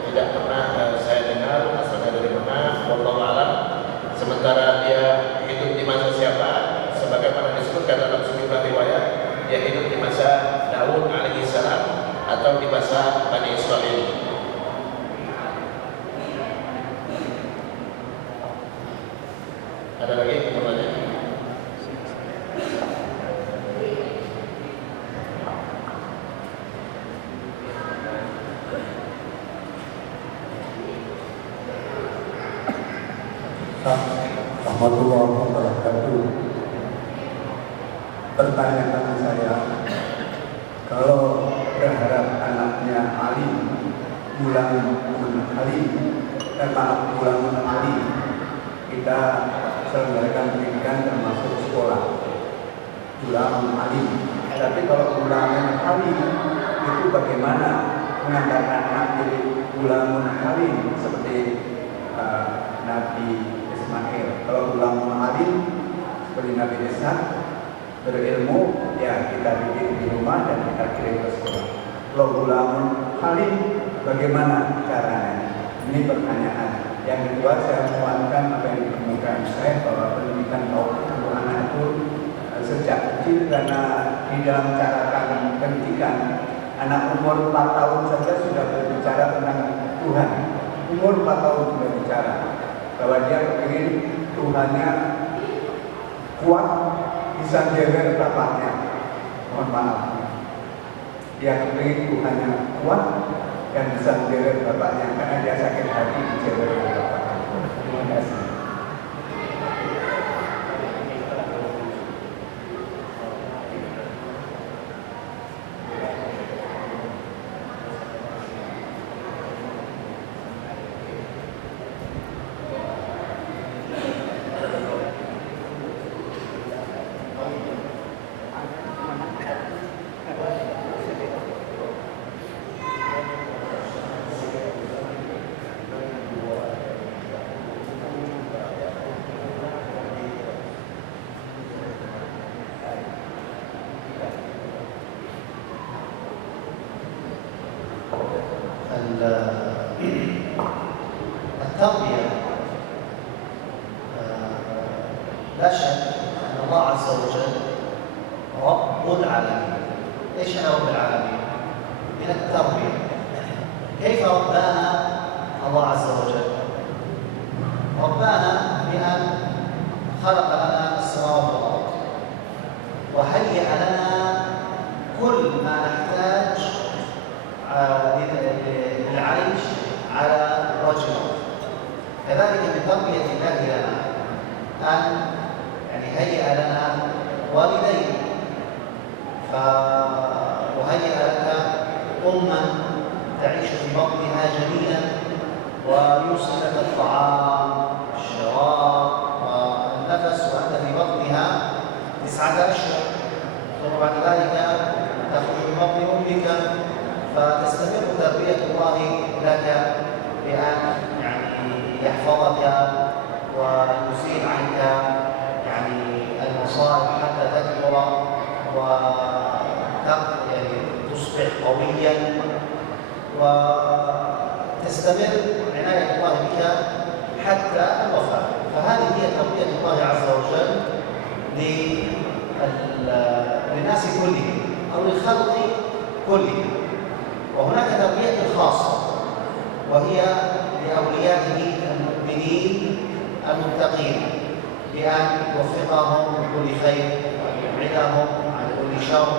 tidak pernah saya dengar asalnya dari mana, wallahu a'lam. Sementara dia hidup di masa siapa, sebagaimana disebutkan dalam sejumlah riwayat, dia hidup di masa Daud alaihi salam atau di masa Bani Israil. Ada lagi pertanyaan? Warahmatullahi wabarakatuh. Pertanyaan saya, kalau berharap anaknya alim, ulang alim, kita selenggarakan pendidikan termasuk sekolah, ulang alim. Tapi kalau ulangan alim itu bagaimana mengatakan anak jadi ulang alim seperti Nabi Ismail? Kalau ulang alim seperti Nabi Isa berilmu, ya kita bikin di rumah dan kita kirim ke sekolah. Kalau ulang alim bagaimana caranya? Ini pertanyaan. Yang kedua, saya menguatkan apa yang dikemukakan saya bahwa pendidikan tauhid untuk anak itu sejak kecil, karena di dalam cara kami pendidikan. Anak umur 4 tahun saja sudah berbicara tentang Tuhan. Umur 4 tahun sudah bicara bahwa dia ingin Tuhannya kuat, bisa jewer bapaknya. Mohon maaf. Dia ingin Tuhannya kuat dan bisa jewer bapaknya karena dia sakit hati jewer bapaknya. Terima kasih. التربية لا شك أن الله عز وجل رب العالمين. إيش يعني رب العالمين؟ من التربية. كيف ربانا الله عز وجل؟ ربانا بأن خلق لنا السماوات والأرض وهيأ لنا كل ما نحتاج للعيش على وجه الأرض. كذلك بتربية الله لنا أن هيئ لنا والدين، وهيئ لك أما تعيش في بطنها جميلا ويوصل لك الطعام الشراب والنفس وأنت في بطنها 9 أشهر، ثم بعد ذلك تخرج من بطن أمك، فتستمر تربية الله لك بأن يحفظك ويزيل عنك المصائب حتى تكبر وتصبح قويا، وتستمر عناية الله بك حتى الوفاة. فهذه هي تربية الله عز وجل للناس كلهم أو للخلق كلهم. وهناك تربية خاصة وهي لأوليائه المؤمنين المتقين بأن يوفقهم لكل خير وأن يبعدهم عن كل شر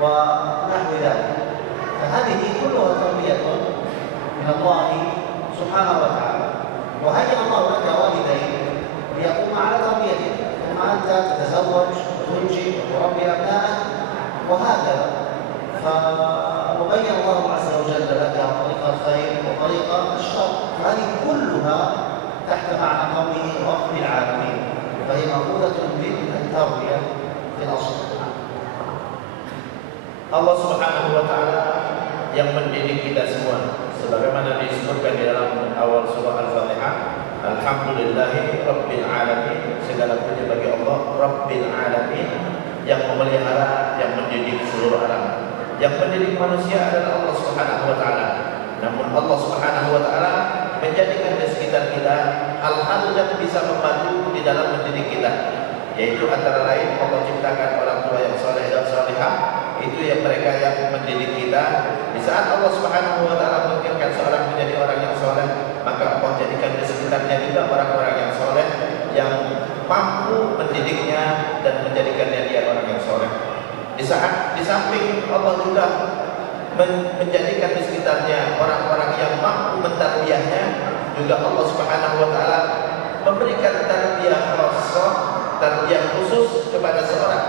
ونحو ذلك. فهذه كلها تربية من الله سبحانه وتعالى. وهيأ الله لك والدين ليقوم على تربيتك، ثم أنت تتزوج وتنجب وتربي أبنائك وهكذا. فبين الله عز وجل لك طريق الخير وطريق الشر، فهذه كلها تحت معنى قوله رب العالمين، فهي مأخوذة من التربية في الأصل. Allah Subhanahu wa Ta'ala yang mendidik kita semua, sebagaimana disebutkan di dalam awal surah Al-Fatihah, Alhamdulillahi Rabbil Alamin, segala puji bagi Allah Rabbil Alamin, yang memelihara, yang mendidik seluruh alam. Yang mendidik manusia adalah Allah Subhanahu wa Ta'ala. Namun Allah Subhanahu wa Ta'ala menjadikan di sekitar kita hal-hal yang bisa membantu di dalam mendidik kita, yaitu antara lain Allah ciptakan orang tua yang saleh dan salihah. Itu yang mereka yang mendidik kita. Di saat Allah Subhanahu wa Ta'ala menginginkan seorang menjadi orang yang saleh, maka Allah jadikan di sekitarnya juga orang-orang yang saleh yang mampu mendidiknya dan menjadikannya dia orang yang saleh. Di samping Allah juga menjadikan di sekitarnya orang-orang yang mampu mentarbiyahnya, juga Allah Subhanahu wa Ta'ala memberikan tarbiyah khusus, tarbiyah khusus kepada seorang,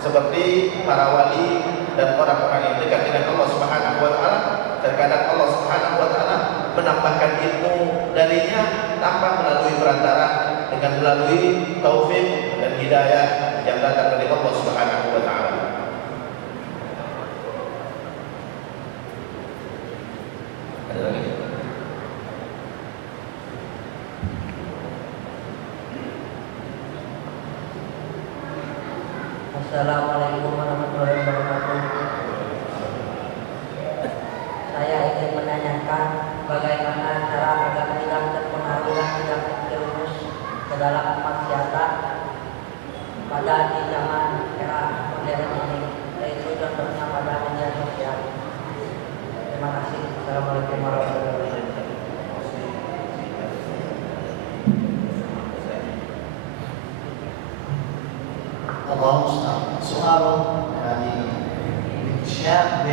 seperti para wali dan orang-orang yang dekat dengan Allah Subhanahu wa Ta'ala. Terkadang Allah Subhanahu wa Ta'ala menambahkan ilmu darinya tanpa melalui perantara, dengan melalui taufik dan hidayah yang datang dari Allah Subhanahu wa Ta'ala. Ada lagi? Assalamualaikum warahmatullahi wabarakatuh. Saya ingin menanyakan bagaimana cara agar tidak terpengaruh dan tidak terjerumus ke dalam kemaksiatan pada di zaman era modern ini, yaitu contohnya pada media sosial. Terima kasih. Assalamualaikum warahmatullahi wabarakatuh. الله المستعان. سؤاله يعني شاب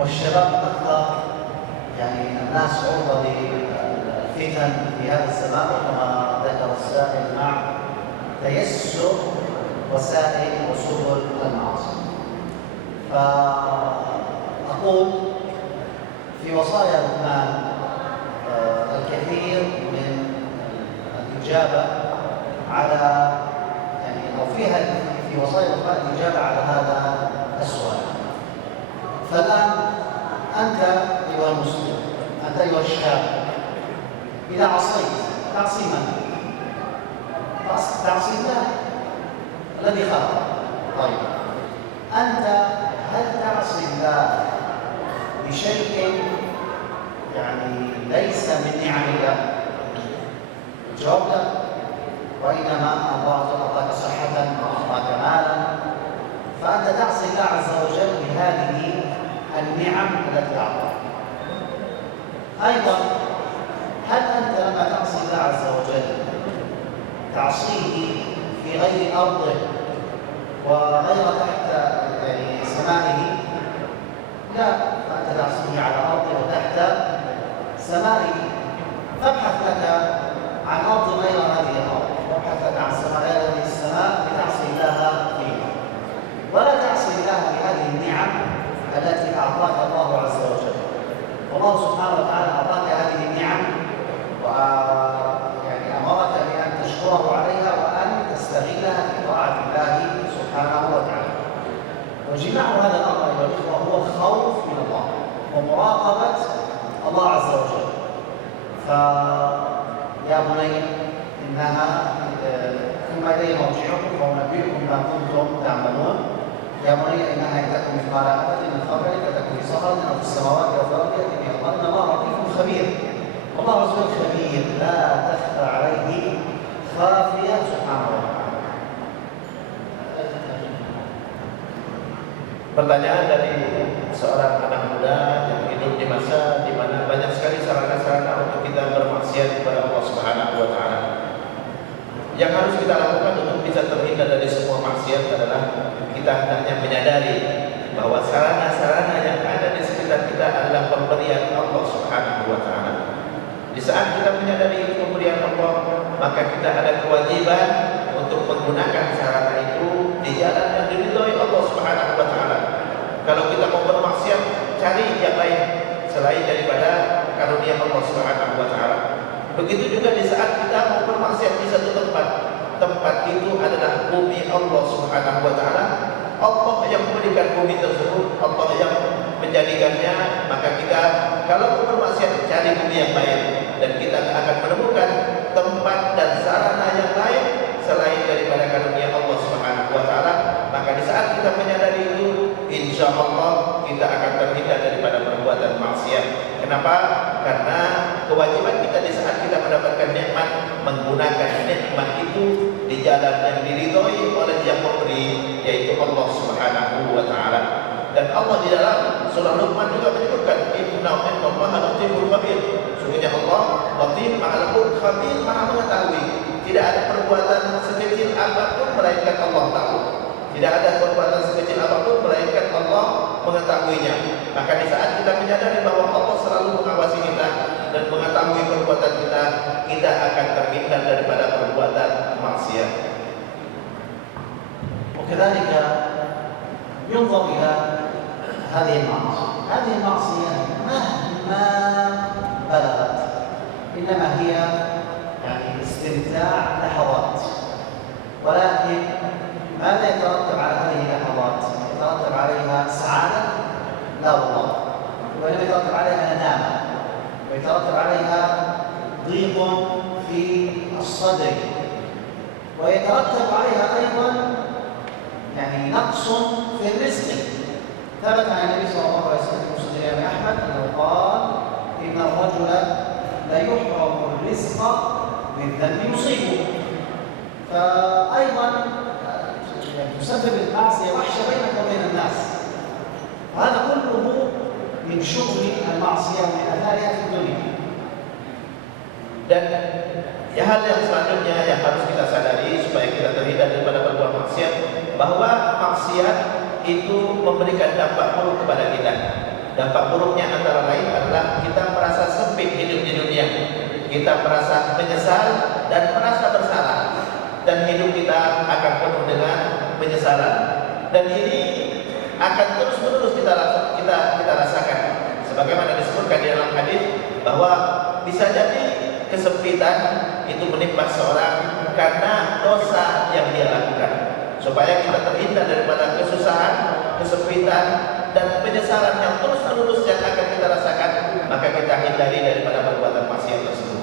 والشباب أكثر، يعني الناس عرضة للفتن في هذا الزمان كما ذكر السائل مع تيسر وسائل وسبل المعاصي. فأقول في وصايا لقمان الكثير من الإجابة على أو فيها في وصايا لقمان الإجابة على هذا السؤال. فالآن أنت أيها المسلم، أنت أيها الشاب، إذا عصيت تعصي من؟ تعصي الله الذي خلقك. طيب أنت هل تعصي الله بشيء يعني ليس من نعم الله؟ الجواب لا، وإنما الله أعطاك صحة وأعطاك مالا، فأنت تعصي الله عز وجل بهذه النعم التي أعطاك. أيضا هل أنت لما تعصي الله عز وجل تعصيه في غير أرضه وغير تحت يعني سمائه؟ لا، فأنت تعصيه على أرضه وتحت سمائه. فابحث لك عن أرض غير هذه الأرض، وابحث لك عن سماء غير هذه السماء لتعصي الله فيها، ولا تعصي الله بهذه النعم التي أعطاك الله عز وجل. والله سبحانه وتعالى أعطاك هذه النعم ويعني أمرك بأن تشكره عليها وأن تستغلها في طاعة الله سبحانه وتعالى. وجماع هذا الأمر أيها الإخوة هو الخوف من الله ومراقبة الله عز وجل. فيا بني إنها ثم إلي مرجعكم فأنبئكم ما كنتم تعملون. يا بني إنها إن تكن مثقال حبة من خردل فتكن في صخرة أو في السماوات أو في الأرض يأتي بها الله، إن الله لطيف خبير. الله عز وجل خبير لا تخفى عليه خافية سبحانه وتعالى. Pertanyaan dari seorang anak muda yang hidup di masa di mana banyak sekali sarana-sarana untuk kita bermaksiat kepada Allah Subhanahu wa taala. Yang harus kita lakukan untuk bisa terhindar dari semua maksiat adalah kita hendaknya menyadari bahwa sarana-sarana yang ada di sekitar kita adalah pemberian Allah Subhanahu wa taala. Di saat kita menyadari itu pemberian Allah, maka kita ada kewajiban untuk menggunakan sarana itu di jalan yang diridhoi Allah Subhanahu wa taala. Kalau kita mau bermaksiat, cari yang lain selain daripada karunia Allah Subhanahu wa taala. Begitu juga di saat kita mau bermaksiat di satu tempat, tempat itu adalah bumi Allah Subhanahu wa taala. Allah yang memberikan bumi tersebut, Allah yang menjadikannya, maka kita kalau mau bermaksiat cari bumi yang lain dan kita akan menemukan tempat dan sarana yang lain selain daripada karunia Allah Subhanahu wa taala. Maka di saat kita menyadari itu, insya Allah kita akan terhindar daripada perbuatan maksiat. Kenapa? Karena kewajiban kita di saat kita mendapatkan nikmat, menggunakan nikmat itu di jalan yang diridhoi oleh yang memberi, yaitu Allah Subhanahu wa taala. Dan Allah di dalam surah Luqman juga menyebutkan inna Allaha latiful khabir. Sungguhnya Allah latif, maha lembut, khabir, maha mengetahui. Tidak ada perbuatan sekecil apapun melainkan Allah tahu. Tidak ada perbuatan sekecil apapun melainkan Allah mengetahuinya. Maka di saat kita menyadari bahwa Allah selalu mengawasi kita dan mengetahui perbuatan kita, kita akan terhindar daripada perbuatan maksiat. وكذلك ينظر إلى هذه المعصية. هذه المعصية مهما بلغت إنما هي يعني استمتاع لحظات، ولكن ماذا يترتب على هذه اللحظات؟ يترتب عليها سعادة؟ لا والله، وإنما يترتب عليها ندامة، ويترتب عليها ضيق في الصدر، ويترتب عليها أيضا يعني نقص في الرزق. ثبت عن النبي صلى الله عليه وسلم في مسند الإمام أحمد أنه قال إن الرجل لا يحرم الرزق بالذنب يصيبه. فأيضا تسبب المعصية وحشة بينك وبين الناس، من شغل المعصية ومن أثارها في الدنيا. Dan ya, hal yang selanjutnya yang harus kita sadari supaya kita terhindar daripada berbuat maksiat, bahwa maksiat itu memberikan dampak buruk kepada kita. Dampak buruknya antara lain adalah kita merasa sempit hidup di dunia, kita merasa menyesal dan merasa bersalah, dan hidup kita akan penuh dengan penyesalan. Dan ini akan terus-menerus kita rasakan. Sebagaimana disebutkan di dalam hadis bahwa bisa jadi kesempitan itu menimpa seorang karena dosa yang dia lakukan. Supaya kita terhindar daripada kesusahan, kesempitan, dan penyesalan yang terus-menerus yang akan kita rasakan, maka kita hindari daripada perbuatan maksiat tersebut.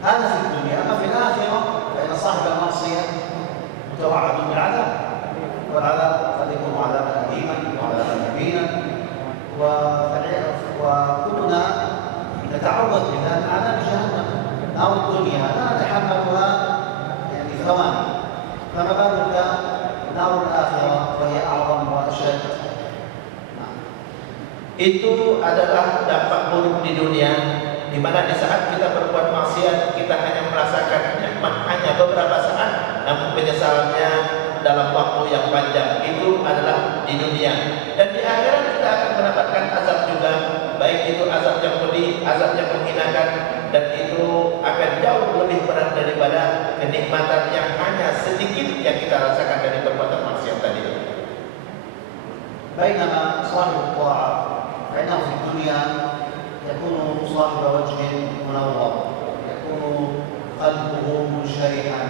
هذا في الدنيا. أما في الآخرة فإن صاحب المعصية متوعد بالعذاب، والعذاب قد يكون عذابا أليما وعذابا مهينا، وكلنا نتعوذ بالله من عذاب جهنم. نار الدنيا لا نتحملها يعني ثواني، فما بالك نار الآخرة وهي أعظم وأشد. Itu adalah dampak buruk di dunia, di mana di saat kita berbuat maksiat kita hanya merasakan nikmat hanya beberapa saat, namun penyesalannya dalam waktu yang panjang. Itu adalah di dunia. Dan di akhirat kita akan mendapatkan azab juga, baik itu azab yang pedih, azab yang menghinakan, dan itu akan jauh lebih berat daripada kenikmatan yang hanya sedikit yang kita rasakan dari perbuatan maksiat tadi. بينما صاحب الطاعة فإنه في الدنيا يكون صاحب وجه منور، يكون قلبه منشرحا،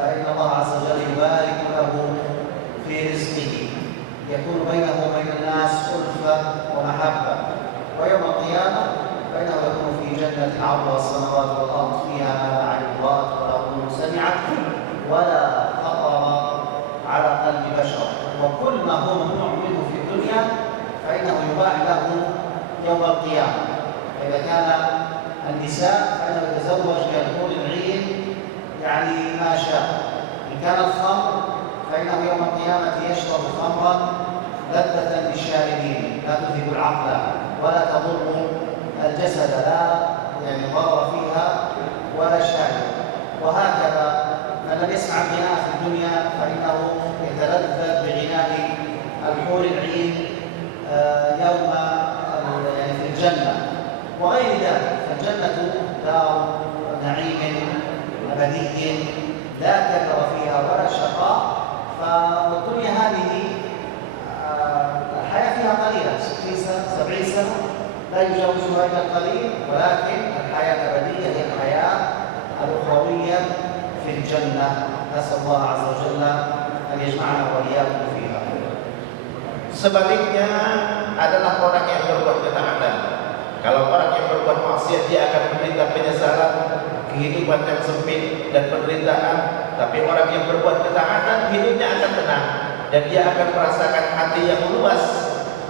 فإن الله عز وجل يبارك له في رزقه، يكون بينه وبين الناس ألفة ومحبة، ويوم القيامة فإنه يكون في جنة عرضها السماوات والأرض فيها ما لا عين رأت ولا أذن سمعت ولا خطر على قلب بشر. وكل ما هو ممنوع منه في الدنيا فإنه يباح له يوم القيامة. إذا كان النساء فإنه يتزوج بحور العين يعني ما شاء. إن كان الخمر فإنه يوم القيامة يشرب خمرا لذة للشاربين لا تذهب العقل ولا تضر الجسد، لا يعني ضرر فيها ولا شارب. وهكذا من لم يسمع الغناء في الدنيا فإنه يتلذذ بغناء الحور العين يوم يعني في الجنة وغير ذلك. فالجنة دار نعيم أبدي لا كدر فيها ولا شقاء. فالدنيا هذه الحياة فيها قليلة، 60 سنة 70 سنة لا يجاوزها إلا القليل، ولكن الحياة الأبدية هي الحياة الأخروية في الجنة. نسأل الله عز وجل أن يجمعنا وإياكم فيها. Sebaliknya adalah orang yang berbuat ketaatan. Kalau orang yang berbuat maksiat, dia akan menderita penyesalan, kehidupan yang sempit dan penderitaan. Tapi orang yang berbuat ketaatan, hidupnya akan tenang dan dia akan merasakan hati yang luas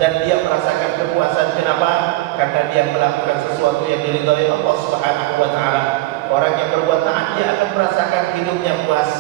dan dia merasakan kepuasan. Kenapa? Karena dia melakukan sesuatu yang diridhai Allah Subhanahu wa taala. Orang yang berbuat taat, dia akan merasakan hidupnya puas,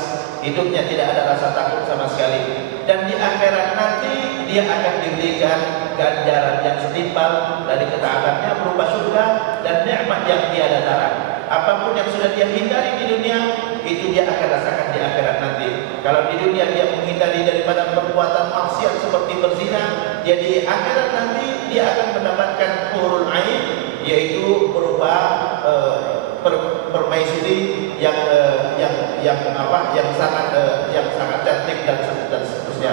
hidupnya tidak ada rasa takut sama sekali. Dan di akhirat nanti dia akan diberikan ganjaran yang setimpal dari ketaatannya berupa surga dan nikmat yang tiada tara. Apapun yang sudah dia hindari di dunia, itu dia akan rasakan di akhirat nanti. Kalau di dunia dia menghindari daripada perbuatan maksiat seperti berzina, dia di akhirat nanti dia akan mendapatkan hurul ain, yaitu berupa permaisuri yang sangat cantik dan seterusnya.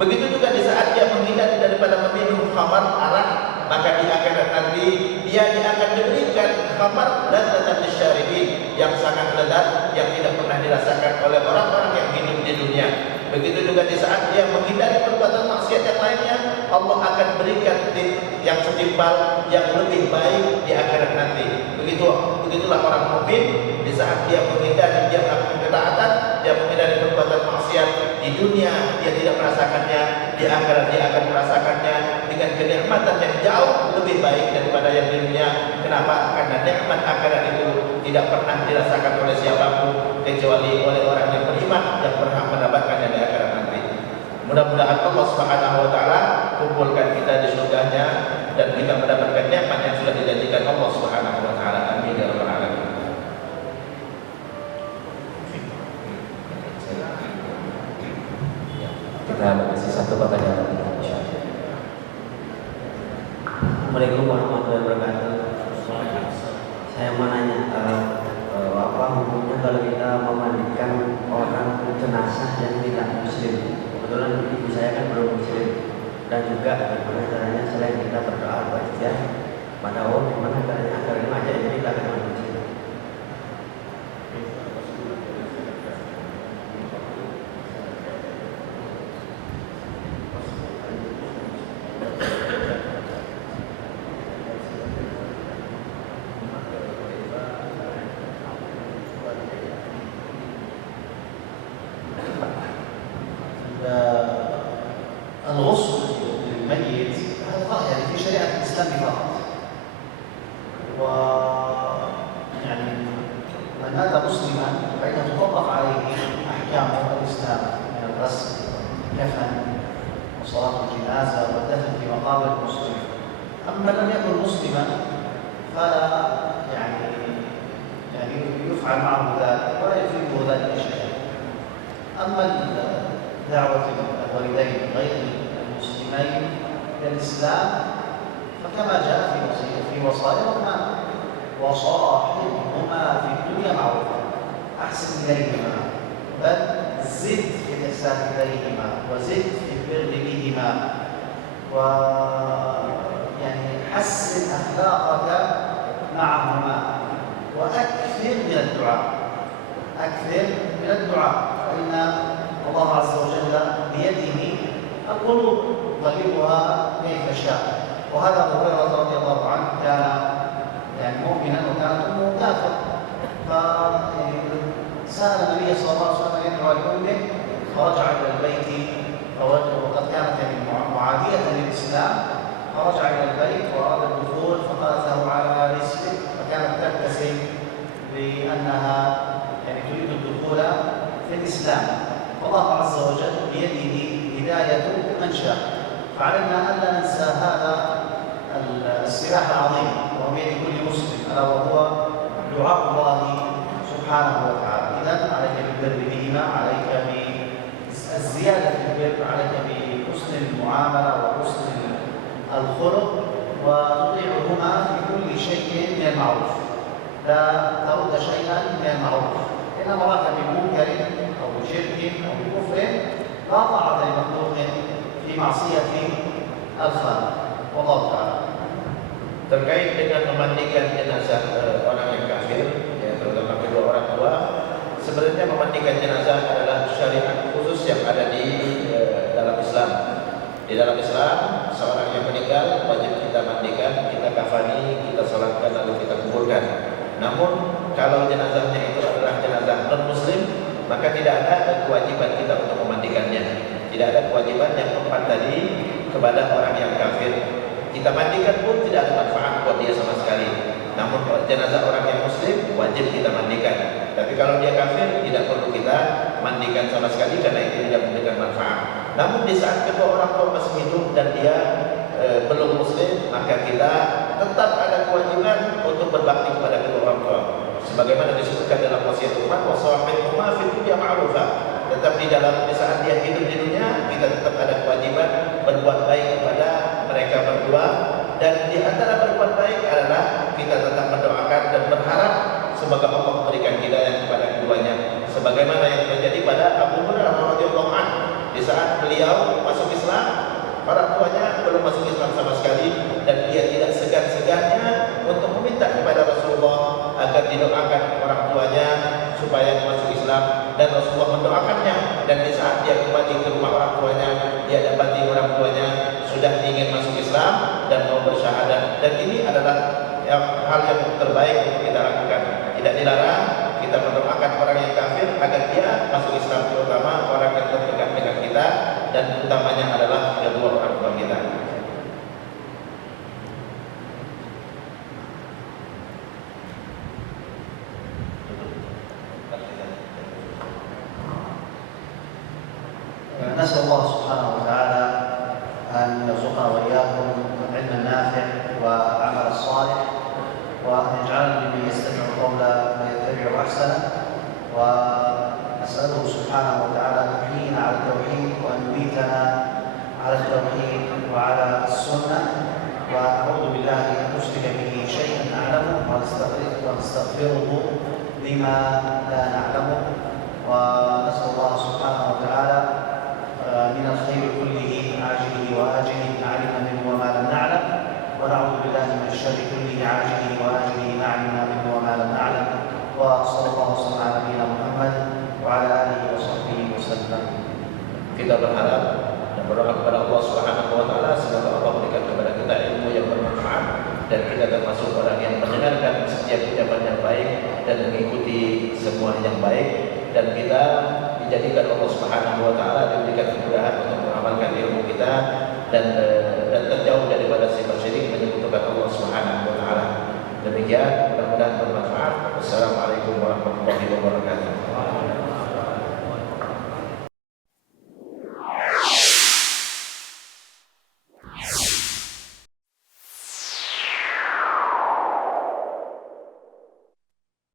Begitu juga di saat dia menghindari daripada meminum khamar, arak, maka di akhirat nanti dia akan diberikan khamar ladzatan lisyaribin yang sangat lezat yang tidak pernah dirasakan oleh orang-orang yang hidup di dunia. Begitu juga di saat dia menghindari perbuatan maksiat yang lainnya, Allah akan berikan yang setimpal yang lebih baik di akhirat nanti. Begitulah orang mukmin di saat dia menghindari, dia melakukan ketaatan, dia menghindari perbuatan maksiat di dunia, dia tidak merasakannya, di akhirat dia akan merasakannya dengan kenikmatan yang jauh lebih baik daripada yang di dunia. Kenapa? Karena nikmat akhirat itu tidak pernah dirasakan oleh siapapun kecuali oleh orang yang beriman yang berhak mendapatkannya di akhirat nanti. Mudah-mudahan Allah Subhanahu wa taala kumpulkan kita di surganya dan kita mendapatkan nikmat yang sudah dijanjikan Allah Subhanahu wa taala. Amin ya rabbal alamin. Kita masih satu pertanyaan lagi. Assalamualaikum warahmatullahi wabarakatuh. Saya mau nanya apa hukumnya kalau kita memandikan orang jenazah yang tidak muslim? Kebetulan ibu saya kan belum muslim, dan juga bagaimana caranya selain kita berdoa baca pada Allah, bagaimana caranya agar mengajak kita ke dalam muslim? الغسل للميت هذا ظاهر في شريعة الإسلام فقط، ويعني من مات مسلما فإنه تطبق عليه أحكام الإسلام من الغسل والكفن وصلاة الجنازة والدفن في مقابر المسلم. أما لم يكن مسلما فلا يعني يفعل معه ذلك ولا يفيده ذلك شيئا. أما دعوة الوالدين غير المسلمين إلى الإسلام فكما جاء في وصاياهما وصاحبهما في الدنيا معروفا، أحسن إليهما بل زد في الإحسان إليهما وزد في البر بهما، ويعني حسن أخلاقك معهما وأكثر من الدعاء، أكثر من الدعاء، فإن الله عز وجل بيده القلوب يقلبها كيف شاء. وهذا أبو هريرة رضي الله عنه كان يعني مؤمنا وكانت أمه كافر، فسأل النبي صلى الله عليه وسلم أن يدعو لأمه فرجع إلى البيت وقد كانت يعني معادية للإسلام، فرجع إلى البيت وأراد الدخول فقالت له على رسلك، فكانت تبتسم لأنها يعني تريد الدخول في الإسلام. والله عز وجل بيده هداية من شاء، فعلينا ألا ننسى هذا السلاح العظيم وهو بيد كل مسلم، ألا وهو دعاء الله سبحانه وتعالى. إذن عليك بالبر بهما، عليك بالزيادة في البر، عليك بحسن المعاملة وحسن الخلق، وتطيعهما في كل شيء من المعروف، لا ترد شيئا من المعروف. إن أمرك بمنكر أو بشرك أو بكفر لا طاعة لمخلوق في معصية الخالق، والله تعالى. Terkait dengan memandikan jenazah orang yang kafir, ya, terutama kedua orang tua, sebenarnya memandikan jenazah adalah syariat khusus yang ada di dalam Islam. Di dalam Islam, seorang yang meninggal wajib kita mandikan, kita kafani, kita salatkan, lalu kita kuburkan. Namun kalau jenazahnya itu adalah jenazah non-muslim, maka tidak ada kewajiban kita untuk memandikannya. Tidak ada kewajiban yang empat tadi kepada orang yang kafir. Kita mandikan pun tidak ada manfaat buat dia sama sekali. Namun kalau jenazah orang yang muslim wajib kita mandikan. Tapi kalau dia kafir tidak perlu kita mandikan sama sekali karena itu tidak memberikan manfaat. Namun di saat kedua orang tua masih hidup dan dia belum muslim, maka kita tetap ada kewajiban untuk berbakti kepada kedua orang tua. Sebagaimana disebutkan dalam wasiat umat, wasahibhuma fid dunya ma'rufa. Tetap di saat dia hidup di dunia, kita tetap ada kewajiban berbuat baik kepada mereka berdua, dan di antara berbuat baik adalah kita tetap mendoakan dan berharap semoga Allah memberikan hidayah kepada keduanya, sebagaimana yang terjadi pada Abu Hurairah radhiyallahu anhu. Di saat beliau masuk Islam, orang tuanya belum masuk Islam sama sekali, dan dia tidak segan-segannya untuk meminta kepada Rasulullah agar didoakan orang tuanya supaya masuk Islam, dan Rasulullah mendoakannya. Dan di saat dia kembali ke rumah orang tuanya, dia dapati orang tuanya sudah ingin masuk Islam dan mau bersyahadat. Dan ini adalah hal yang terbaik untuk kita lakukan. Tidak dilarang kita mendoakan orang yang kafir agar dia masuk Islam, terutama orang yang terdekat dengan kita, dan utamanya adalah kedua orang tua kita. نسأل الله سبحانه وتعالى أن يرزقنا ونستغفره لما لا نعلمه، ونسأل الله سبحانه وتعالى من الخير كله عاجله وآجله ما علمنا منه وما لم نعلم، ونعوذ بالله من الشر كله عاجله وآجله ما علمنا منه وما لم نعلم. وصلى الله وسلم على نبينا محمد وعلى آله وصحبه وسلم. Kita berharap dan berdoa kepada Allah Subhanahu wa taala semoga Allah berikan kepada kita ilmu yang bermanfaat dan kita termasuk orang yang mendengarkan setiap ucapan yang baik dan mengikuti semua yang baik, dan kita dijadikan Allah Subhanahu wa taala diberikan kemudahan untuk mengamalkan ilmu kita dan terjauh daripada sifat syirik menyekutukan Allah Subhanahu wa taala. Demikian, mudah-mudahan bermanfaat. Wassalamualaikum